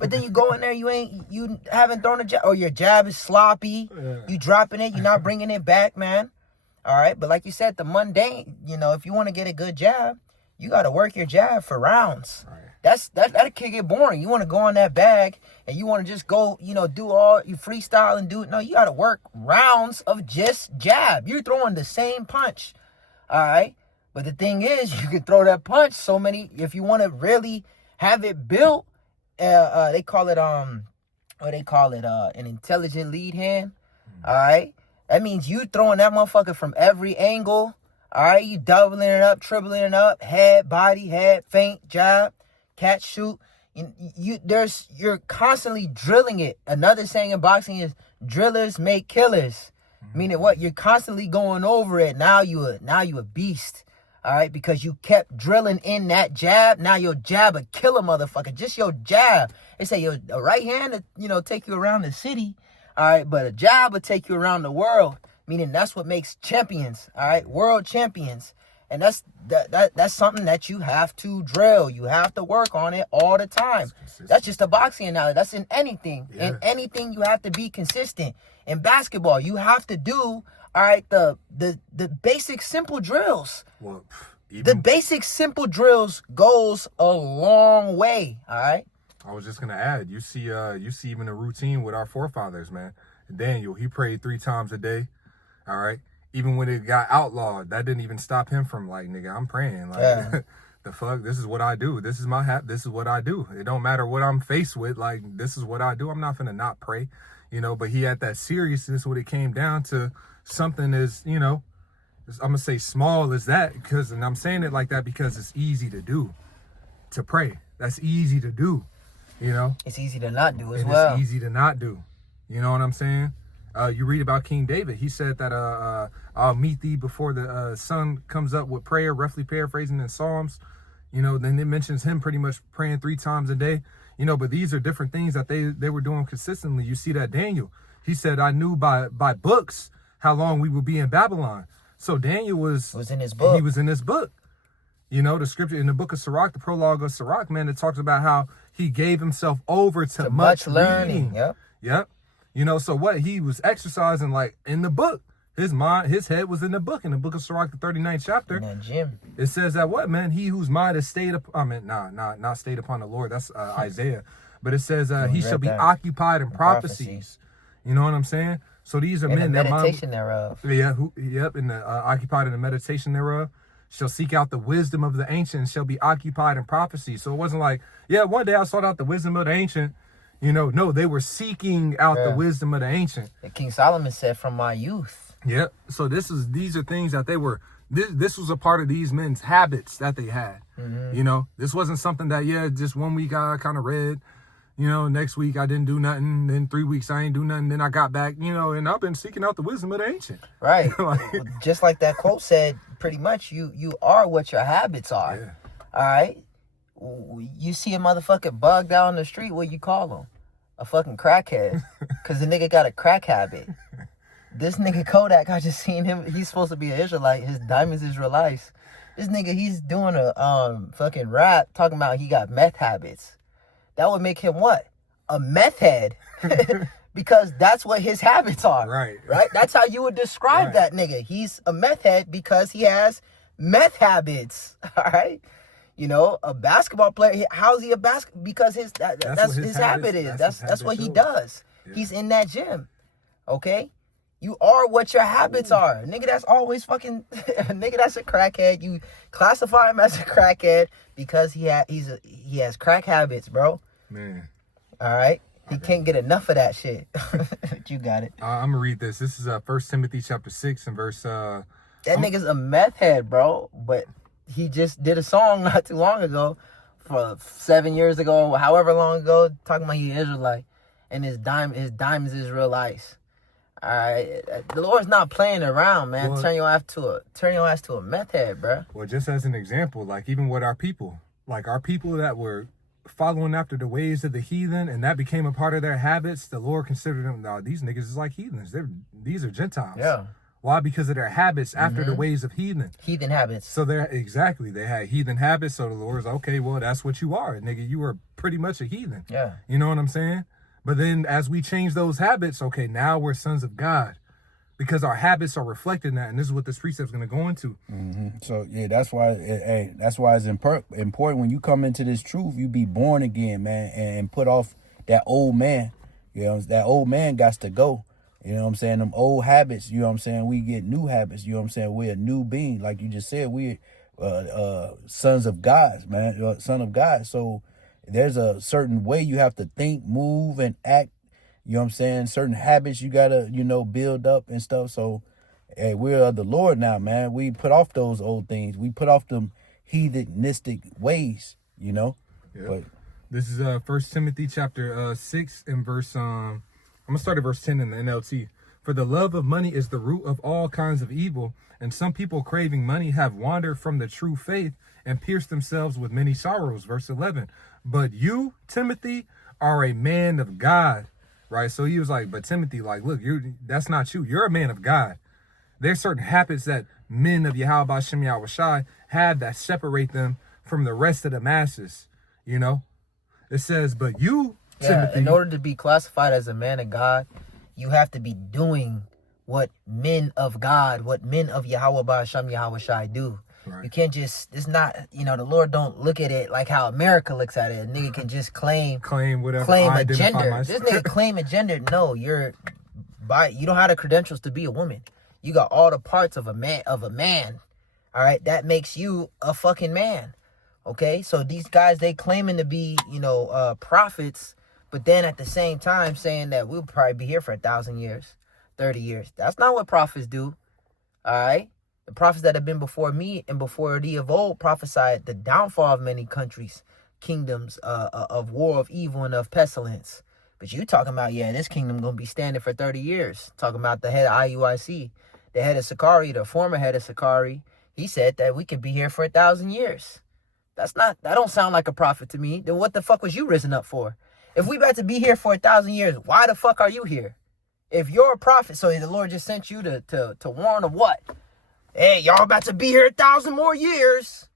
but then you go in there, you haven't thrown a jab, or your jab is sloppy. Yeah. You dropping it, you're not bringing it back, man. All right, but like you said, the mundane, if you want to get a good jab, you got to work your jab for rounds. Right. That'll kick it boring. You want to go on that bag and you want to just go, do all you freestyle and do it. No, you got to work rounds of just jab. You're throwing the same punch. All right. But the thing is, you can throw that punch so many, if you want to really have it built, they call it, an intelligent lead hand. All right. That means you throwing that motherfucker from every angle. All right. You doubling it up, tripling it up, head, body, head, feint, jab, catch, shoot. You're constantly drilling it. Another saying in boxing is drillers make killers. Meaning what? You're constantly going over it. Now you a beast. All right, because you kept drilling in that jab. Now your jab will kill a motherfucker. Just your jab. They say your right hand, take you around the city. All right, but a jab will take you around the world. Meaning that's what makes champions. All right, world champions. And that's something that you have to drill. You have to work on it all the time. That's just a boxing analogy. That's in anything. Yeah. In anything, you have to be consistent. In basketball, you have to do, all right, the basic simple drills. Well, the basic simple drills goes a long way. All right. I was just gonna add. You see even a routine with our forefathers, man. Daniel, he prayed 3 times a day. All right. Even when it got outlawed, that didn't even stop him from nigga, I'm praying. The fuck, this is what I do. This is my this is what I do. It don't matter what I'm faced with. This is what I do. I'm not finna not pray, but he had that seriousness when it came down to something as, I'm gonna say small as that, and I'm saying it like that because it's easy to do, to pray. That's easy to do, It's easy to not do as well. It's easy to not do. You know what I'm saying? You read about King David. He said that I'll meet thee before the sun comes up with prayer, roughly paraphrasing in Psalms. Then it mentions him pretty much praying 3 times a day. But these are different things that they were doing consistently. You see that Daniel, he said, I knew by books how long we would be in Babylon. So Daniel was in his book. He was in his book. The scripture in the book of Sirach, the prologue of Sirach, man, it talks about how he gave himself over to much learning. Reading. Yep. So what? He was exercising in the book. His head was in the book of Sirach, the 39th chapter. In that gym. It says that what, man? He whose mind is stayed not stayed upon the Lord. That's Isaiah. But it says he shall be occupied in prophecies. You know what I'm saying? So these are men that meditation thereof. Yeah, and occupied in the meditation thereof. shall seek out the wisdom of the ancient and shall be occupied in prophecy. So it wasn't like, yeah, one day I sought out the wisdom of the ancient. No, they were seeking out the wisdom of the ancient. And King Solomon said, from my youth. Yep. So these are things that they were, this was a part of these men's habits that they had. This wasn't something that, just 1 week I kind of read, next week I didn't do nothing. Then 3 weeks I ain't do nothing. Then I got back, and I've been seeking out the wisdom of the ancient. Right. Just like that quote said, pretty much you are what your habits are. Yeah. All right. You see a motherfucker bugged out on the street, what you call him? A fucking crackhead. Because the nigga got a crack habit. This nigga Kodak, I just seen him. He's supposed to be an Israelite. His diamonds Israelites. This nigga, he's doing a fucking rap talking about he got meth habits. That would make him what? A meth head. Because that's what his habits are. Right. That's how you would describe that nigga. He's a meth head because he has meth habits. All right. A basketball player, how's he a basketball? Because that's his habit is. That's what he does. Yeah. He's in that gym. Okay? You are what your habits are. A nigga that's always fucking a nigga that's a crackhead. You classify him as a crackhead because he has crack habits, bro. Man. All right? He can't get enough of that shit. You got it. I'm gonna read this. This is 1 Timothy chapter 6 and verse That nigga's a meth head, bro. But he just did a song not too long ago, for 7 years ago, however long ago, talking about he Israelite, and his diamonds is real ice. All right, the Lord's not playing around, man. Well, turn your ass to a meth head, bro. Well, just as an example, like even with our people that were following after the ways of the heathen, and that became a part of their habits, the Lord considered them. Now these niggas is like heathens. These are Gentiles. Yeah. Why? Because of their habits after the ways of heathen. Heathen habits. So they had heathen habits. So the Lord's okay, well, that's what you are. Nigga, you are pretty much a heathen. Yeah. You know what I'm saying? But then as we change those habits, okay, now we're sons of God. Because our habits are reflected in that. And this is what this precept's going to go into. So, yeah, that's why it's important when you come into this truth, you be born again, man, and put off that old man. That old man got to go. You know what I'm saying? Them old habits, you know what I'm saying? We get new habits, you know what I'm saying? We're a new being. Like you just said, we're sons of God, man, son of God. So there's a certain way you have to think, move, and act, you know what I'm saying? Certain habits you got to, build up and stuff. So hey, we're of the Lord now, man. We put off those old things. We put off them heathenistic ways, Yep. But this is 1 Timothy chapter 6 and verse I'm going to start at verse 10 in the NLT. For the love of money is the root of all kinds of evil, and some people craving money have wandered from the true faith and pierced themselves with many sorrows. Verse 11. But you, Timothy, are a man of God. Right? So he was like, but Timothy, like, look, that's not you. You're a man of God. There's certain habits that men of Yahweh Shem Yahushai have that separate them from the rest of the masses. It says, but you, Timothy, in order to be classified as a man of God, you have to be doing what men of God, what men of Yahweh Shem Yahushai do. Right. You can't just, it's not, the Lord don't look at it like how America looks at it. A nigga can just claim whatever, claim a gender. This nigga claim a gender. No, you don't have the credentials to be a woman. You got all the parts of a man. All right, that makes you a fucking man. Okay, so these guys, they claiming to be, prophets, but then at the same time saying that we'll probably be here for 1,000 years, 30 years. That's not what prophets do. All right. The prophets that have been before me and before thee of old prophesied the downfall of many countries, kingdoms, of war, of evil, and of pestilence. But you talking about, this kingdom going to be standing for 30 years. Talking about the head of IUIC, the head of Sakari, the former head of Sakari. He said that we could be here for 1,000 years. That don't sound like a prophet to me. Then what the fuck was you risen up for? If we about to be here for 1,000 years, why the fuck are you here? If you're a prophet, so the Lord just sent you to warn of what? Hey, y'all about to be here 1,000 more years.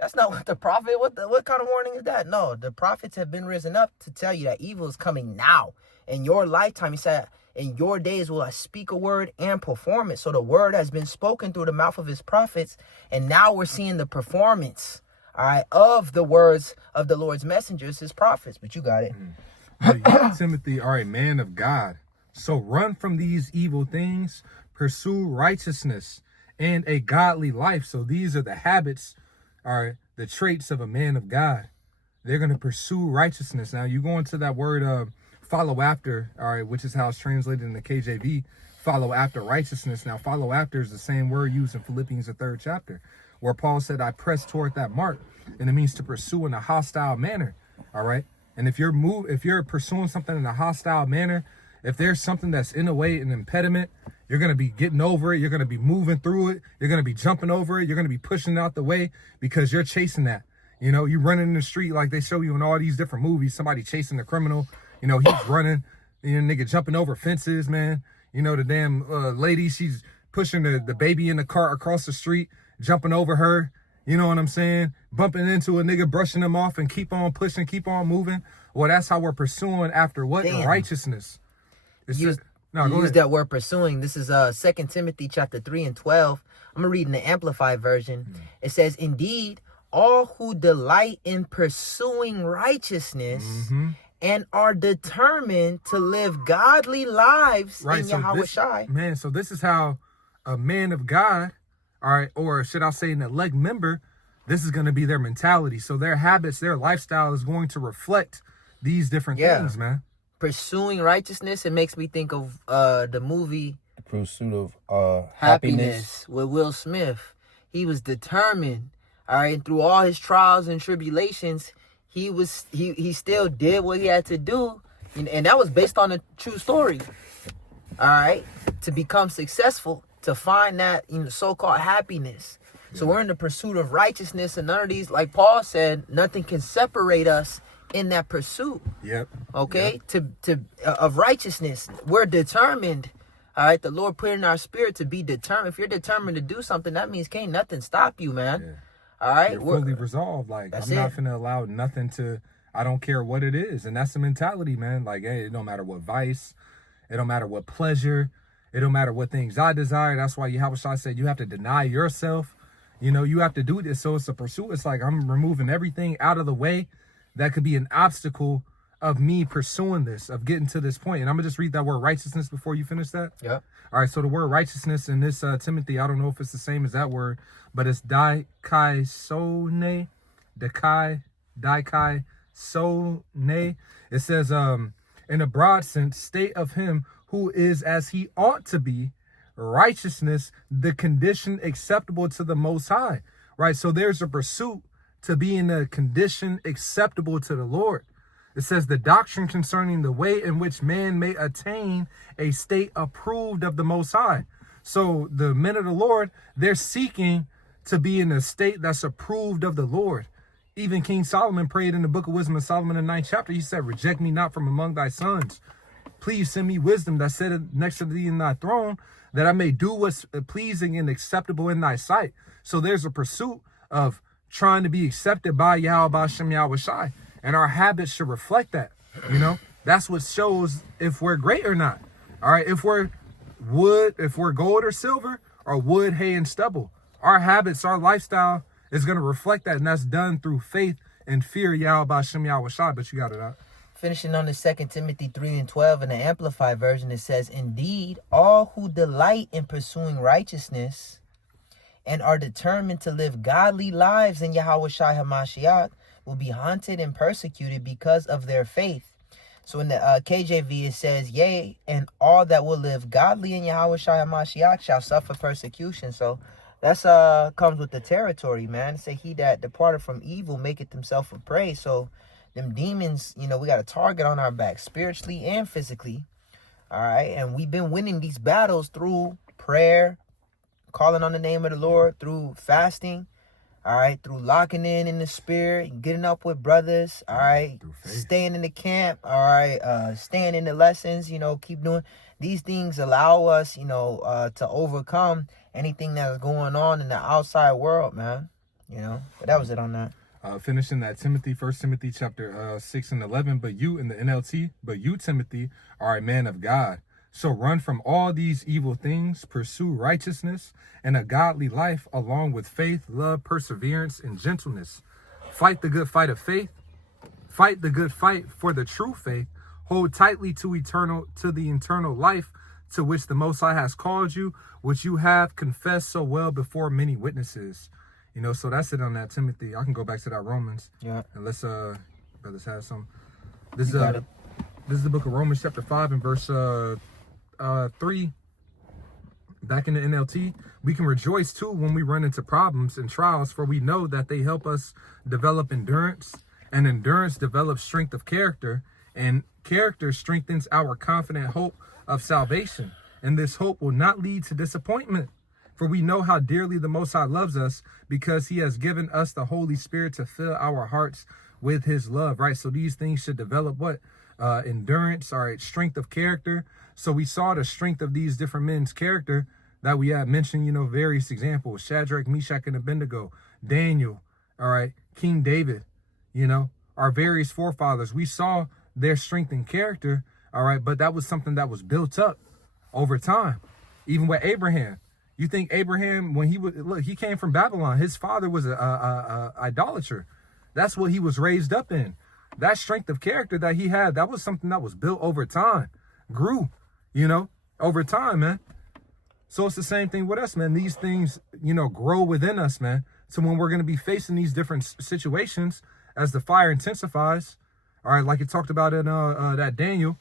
That's not what the prophet, what kind of warning is that? No, the prophets have been risen up to tell you that evil is coming now. In your lifetime, he said, in your days will I speak a word and perform it. So the word has been spoken through the mouth of his prophets. And now we're seeing the performance, all right, of the words of the Lord's messengers, his prophets. But you got it. You, Timothy, are a man of God. So run from these evil things, pursue righteousness, and a godly life. So these are the habits, are the traits of a man of God. They're going to pursue righteousness. Now you go into that word follow after, all right, which is how it's translated in the KJV, follow after righteousness. Now follow after is the same word used in Philippians, the 3rd chapter, where Paul said, I press toward that mark, and it means to pursue in a hostile manner. All right. And if you're pursuing something in a hostile manner, if there's something that's in a way, an impediment, you're going to be getting over it. You're going to be moving through it. You're going to be jumping over it. You're going to be pushing it out the way because you're chasing that. You know, you running in the street like they show you in all these different movies, somebody chasing the criminal. You know, he's running, you know, nigga jumping over fences, man. You know, the damn lady, she's pushing the baby in the cart across the street, jumping over her. You know what I'm saying? Bumping into a nigga, brushing him off, and keep on pushing, keep on moving. Well, that's how we're pursuing after what? Damn. Righteousness. It's You just, no, go use ahead. that word pursuing. This is 2 Timothy chapter 3 and 12. I'm going to read in the Amplified version. It says, indeed, all who delight in pursuing righteousness and are determined to live godly lives in Yahweh Shai. Man, so this is how a man of God, all right, or should I say an elect member, this is going to be their mentality. So their habits, their lifestyle is going to reflect these different things, man. Pursuing righteousness, it makes me think of the movie The Pursuit of Happiness. with Will Smith. He was determined, all right, and through all his trials and tribulations, he still did what he had to do, and that was based on a true story, all right, to become successful, to find that, you know, so-called happiness. So we're in the pursuit of righteousness, and none of these, like Paul said, nothing can separate us in that pursuit. Yep. Okay. Yep. Of righteousness, we're determined. All right. The Lord put in our spirit to be determined. If you're determined to do something, that means can't nothing stop you, man. Yeah. All right. You're fully resolved. Like, I'm not finna allow nothing to, I don't care what it is. And that's the mentality, man. Like, hey, it don't matter what vice, it don't matter what pleasure, it don't matter what things I desire. That's why Yahweh Shai said you have to deny yourself. You know, you have to do this. So it's a pursuit. It's like I'm removing everything out of the way that could be an obstacle of me pursuing this, of getting to this point. And I'm going to just read that word righteousness before you finish that. Yeah. All right. So the word righteousness in this Timothy, I don't know if it's the same as that word, but it's dikaisone, dikaisone. It says, in a broad sense, state of him who is as he ought to be, righteousness, the condition acceptable to the Most High, right? So there's a pursuit to be in a condition acceptable to the Lord. It says the doctrine concerning the way in which man may attain a state approved of the Most High. So the men of the Lord, they're seeking to be in a state that's approved of the Lord. Even King Solomon prayed in the book of Wisdom of Solomon in the 9th chapter. He said, reject me not from among thy sons. Please send me wisdom that sitteth next to thee in thy throne, that I may do what's pleasing and acceptable in thy sight. So there's a pursuit of trying to be accepted by Yahweh Hashem Yahweh Shai. And our habits should reflect that. You know, that's what shows if we're great or not. All right. If we're wood, if we're gold or silver, or wood, hay, and stubble, our habits, our lifestyle is going to reflect that. And that's done through faith and fear Yahweh Hashem Yahweh Shai. But you got it out. Finishing on the 2 Timothy 3 and 12 in the Amplified version, it says, indeed, all who delight in pursuing righteousness and are determined to live godly lives in Yahweh Shai HaMashiach will be hunted and persecuted because of their faith. So in the KJV, it says, yea, and all that will live godly in Yahweh Shai HaMashiach shall suffer persecution. So that's comes with the territory, man. It say, he that departed from evil maketh himself a prey. So them demons, you know, we got a target on our back, spiritually and physically. All right. And we've been winning these battles through prayer, calling on the name of the Lord, through fasting. All right. Through locking in the spirit, getting up with brothers. All right. Staying in the camp. All right. Staying in the lessons, you know, keep doing these things, allow us, you know, to overcome anything that's going on in the outside world, man. You know, but that was it on that. Finishing that Timothy, 1 Timothy chapter 6 and 11, but you in the NLT, but you, Timothy, are a man of God. So run from all these evil things, pursue righteousness and a godly life, along with faith, love, perseverance, and gentleness. Fight the good fight of faith. Fight the good fight for the true faith. Hold tightly to the eternal life, to which the Most High has called you, which you have confessed so well before many witnesses. You know, so that's it on that, Timothy. I can go back to that Romans. Yeah. And let's brothers have some. This is the book of Romans chapter 5 and verse 3. Back in the NLT, we can rejoice too when we run into problems and trials, for we know that they help us develop endurance, and endurance develops strength of character, and character strengthens our confident hope of salvation. And this hope will not lead to disappointment, for we know how dearly the Most High loves us, because he has given us the Holy Spirit to fill our hearts with his love, right? So these things should develop what? Endurance, all right, strength of character. So we saw the strength of these different men's character that we had mentioned, you know, various examples: Shadrach, Meshach, and Abednego, Daniel, all right, King David, you know, our various forefathers. We saw their strength and character, all right, but that was something that was built up over time. Even with Abraham, you think Abraham, when he came from Babylon, his father was a idolater. That's what he was raised up in. That strength of character that he had, that was something that was built over time, grew, you know, over time, man. So it's the same thing with us, man. These things, you know, grow within us, man. So when we're going to be facing these different situations, as the fire intensifies, all right, like it talked about in that Daniel,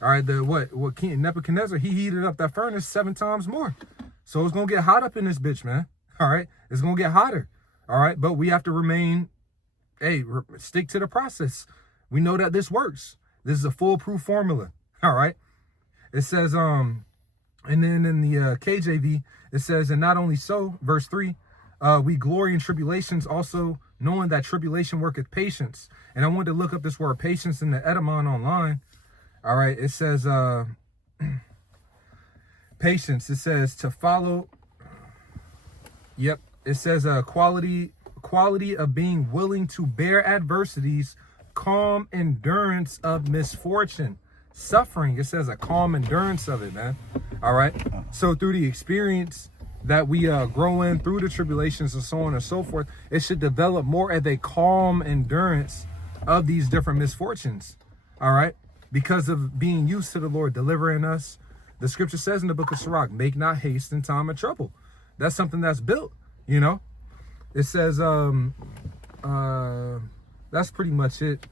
all right, what King Nebuchadnezzar, he heated up that furnace 7 times more. So it's going to get hot up in this bitch, man. All right, it's going to get hotter. All right, but we have to remain, stick to the process. We know that this works. This is a foolproof formula. All right. It says, and then in the KJV, it says, and not only so, verse 3, we glory in tribulations, also knowing that tribulation worketh patience. And I wanted to look up this word patience in the Edamon online. All right. It says, patience. It says to follow. Yep. It says quality of being willing to bear adversities, calm endurance of misfortune, suffering. It says a calm endurance of it, man. All right. So through the experience that we grow in, through the tribulations and so on and so forth, it should develop more of a calm endurance of these different misfortunes. All right. Because of being used to the Lord delivering us. The scripture says in the book of Sirach, make not haste in time of trouble. That's something that's built, you know. It says, that's pretty much it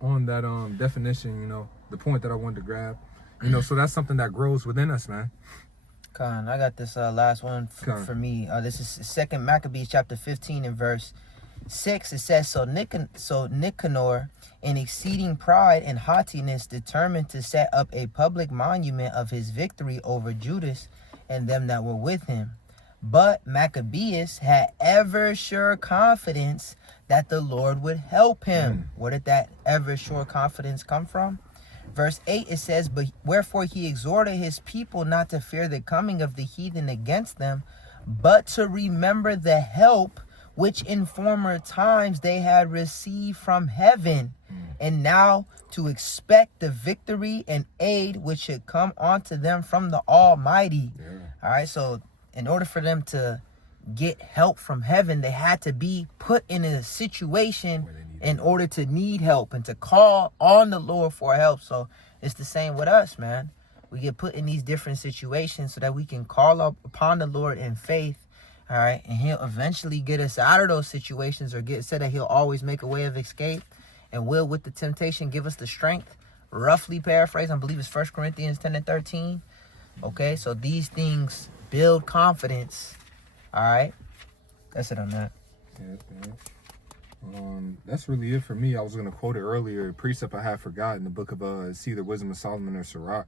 on that definition, you know, the point that I wanted to grab, you know. So that's something that grows within us, man. Con, I got this last one for me. This is 2 Maccabees chapter 15 and verse 6. It says, so Nicanor, in exceeding pride and haughtiness, determined to set up a public monument of his victory over Judas and them that were with him. But Maccabeus had ever sure confidence that the Lord would help him. Where did that ever sure confidence come from? Verse 8, it says, but wherefore he exhorted his people not to fear the coming of the heathen against them, but to remember the help which in former times they had received from heaven, and now to expect the victory and aid which should come unto them from the Almighty. All right, so in order for them to get help from heaven, they had to be put in a situation in order to need help and to call on the Lord for help. So it's the same with us, man. We get put in these different situations so that we can call up upon the Lord in faith. All right. And he'll eventually get us out of those situations, or said that he'll always make a way of escape, and will with the temptation give us the strength. Roughly paraphrase, I believe it's 1 Corinthians 10 and 13. Okay. So these things build confidence. All right. That's it on that. That's really it for me. I was going to quote it earlier. A precept I had forgotten, the book of it's either Wisdom of Solomon or Sirach.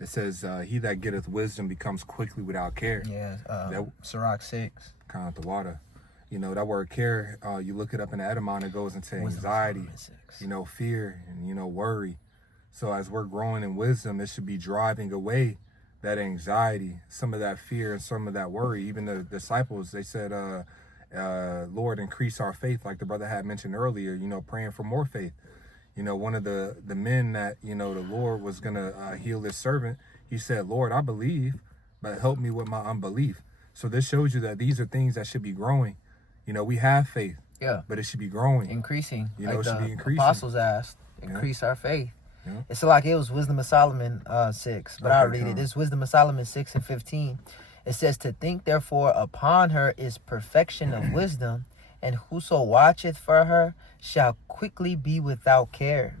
It says, he that getteth wisdom becomes quickly without care. Yeah, Sirach 6. Count the water. You know, that word care, you look it up in the Edamon, it goes into anxiety, you know, fear, and, you know, worry. So as we're growing in wisdom, it should be driving away that anxiety, some of that fear, and some of that worry. Even the disciples, they said, Lord, increase our faith, like the brother had mentioned earlier, you know, praying for more faith. You know, one of the men that, you know, the Lord was going to heal his servant, he said, Lord, I believe, but help me with my unbelief. So this shows you that these are things that should be growing. You know, we have faith, but it should be growing. Increasing. You know, like it should be the increasing. Apostles asked, increase our faith. It's like it was Wisdom of Solomon 6, but I'll read it. It's Wisdom of Solomon 6 and 15. It says, to think therefore upon her is perfection of wisdom, and whoso watcheth for her shall quickly be without care.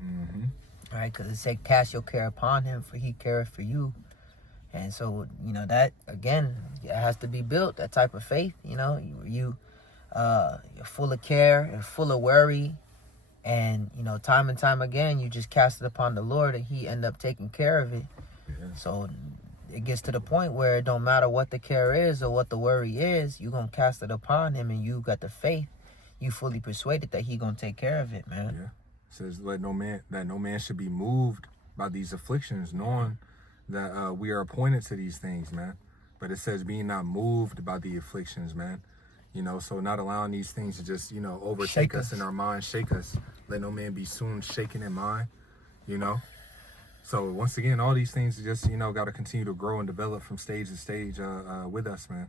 All right, because it said, cast your care upon him, for he careth for you. And so, that, again, it has to be built, that type of faith. You're full of care and full of worry. And, time and time again, you just cast it upon the Lord, and he end up taking care of it. Yeah. So it gets to the point where it don't matter what the care is or what the worry is, you're going to cast it upon him, and you got the faith. You fully persuaded that he going to take care of it, man. Yeah. It says, that no man should be moved by these afflictions, knowing that we are appointed to these things, man. But it says being not moved by the afflictions, man. So not allowing these things to just, overtake us in our mind, shake us. Let no man be soon shaken in mind, So once again, all these things just, got to continue to grow and develop from stage to stage with us, man,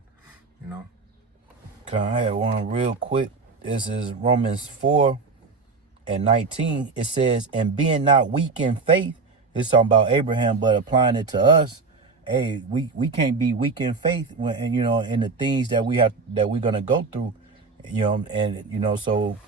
Okay, I have one real quick. This is Romans 4:19. It says, and being not weak in faith, it's talking about Abraham, but applying it to us. Hey, we can't be weak in faith when, in the things that we're gonna go through, so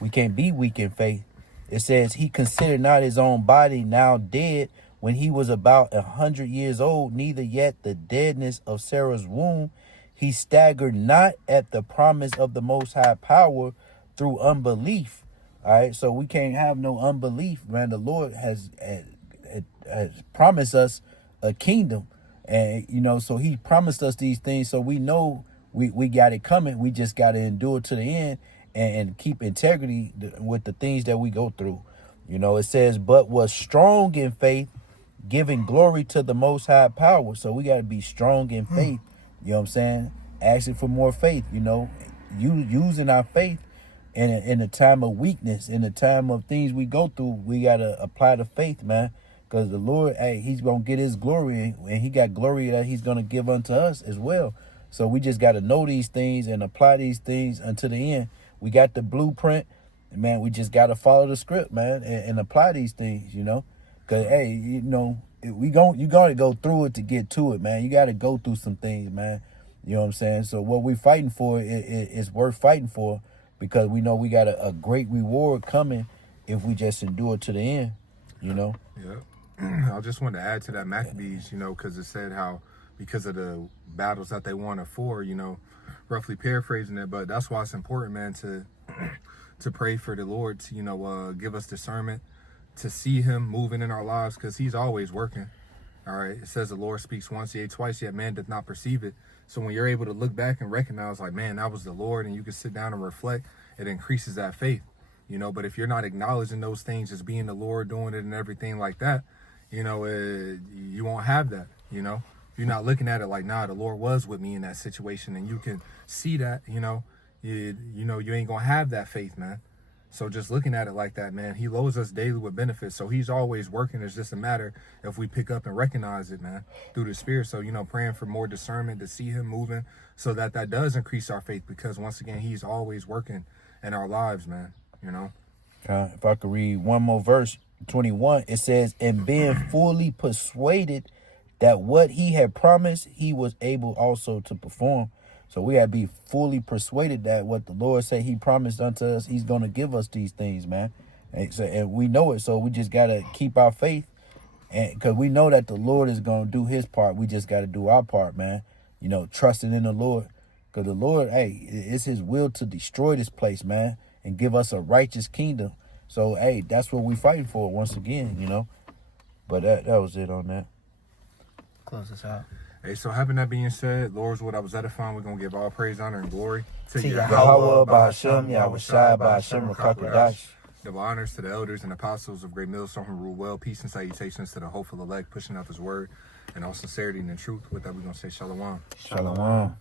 we can't be weak in faith. It says he considered not his own body now dead when he was about 100 years old, neither yet the deadness of Sarah's womb. He staggered not at the promise of the Most High Power through unbelief. All right, so we can't have no unbelief, man. The Lord has promised us a kingdom. And, so he promised us these things. So we know we got it coming. We just got to endure to the end and keep integrity with the things that we go through. It says, but was strong in faith, giving glory to the Most High Power. So we got to be strong in faith. You know what I'm saying? Asking for more faith, using our faith in a time of weakness, in a time of things we go through. We got to apply the faith, man. Because the Lord, he's going to get his glory, and he got glory that he's going to give unto us as well. So we just got to know these things and apply these things until the end. We got the blueprint, man. We just got to follow the script, man, and apply these things, Because, you got to go through it to get to it, man. You got to go through some things, man. You know what I'm saying? So what we fighting for is worth fighting for, because we know we got a great reward coming if we just endure to the end, Yeah. I just wanted to add to that Maccabees, because it said how because of the battles that they won or for, roughly paraphrasing it. But that's why it's important, man, to pray for the Lord to, give us discernment, to see him moving in our lives, because he's always working. All right. It says the Lord speaks once, yea, twice, yet man doth not perceive it. So when you're able to look back and recognize, like, man, that was the Lord, and you can sit down and reflect, it increases that faith, But if you're not acknowledging those things as being the Lord doing it and everything like that, you won't have that, If you're not looking at it like, nah, the Lord was with me in that situation, and you can see that, you ain't gonna have that faith, man. So just looking at it like that, man, he loads us daily with benefits. So he's always working. It's just a matter if we pick up and recognize it, man, through the Spirit. So, praying for more discernment to see him moving, so that does increase our faith, because once again, he's always working in our lives, man, If I could read one more verse, 21, it says, and being fully persuaded that what he had promised, he was able also to perform. So we got to be fully persuaded that what the Lord said he promised unto us, he's going to give us these things, man. And we know it. So we just got to keep our faith, and because we know that the Lord is going to do his part. We just got to do our part, man. Trusting in the Lord, because the Lord, it's his will to destroy this place, man, and give us a righteous kingdom. So, that's what we fighting for once again, But that was it on that. Close this out. Hey, so having that being said, Lord's what I was edifying. We're going to give all praise, honor, and glory to Yahweh, Ba'Hashem, Yahushai, Ba'Hashem, Rakakadash. Double honors to the elders and apostles of Great Millstone who rule well. Peace and salutations to the hopeful elect, pushing out his word in all sincerity and in truth. With that, we're going to say shalom. Shalom.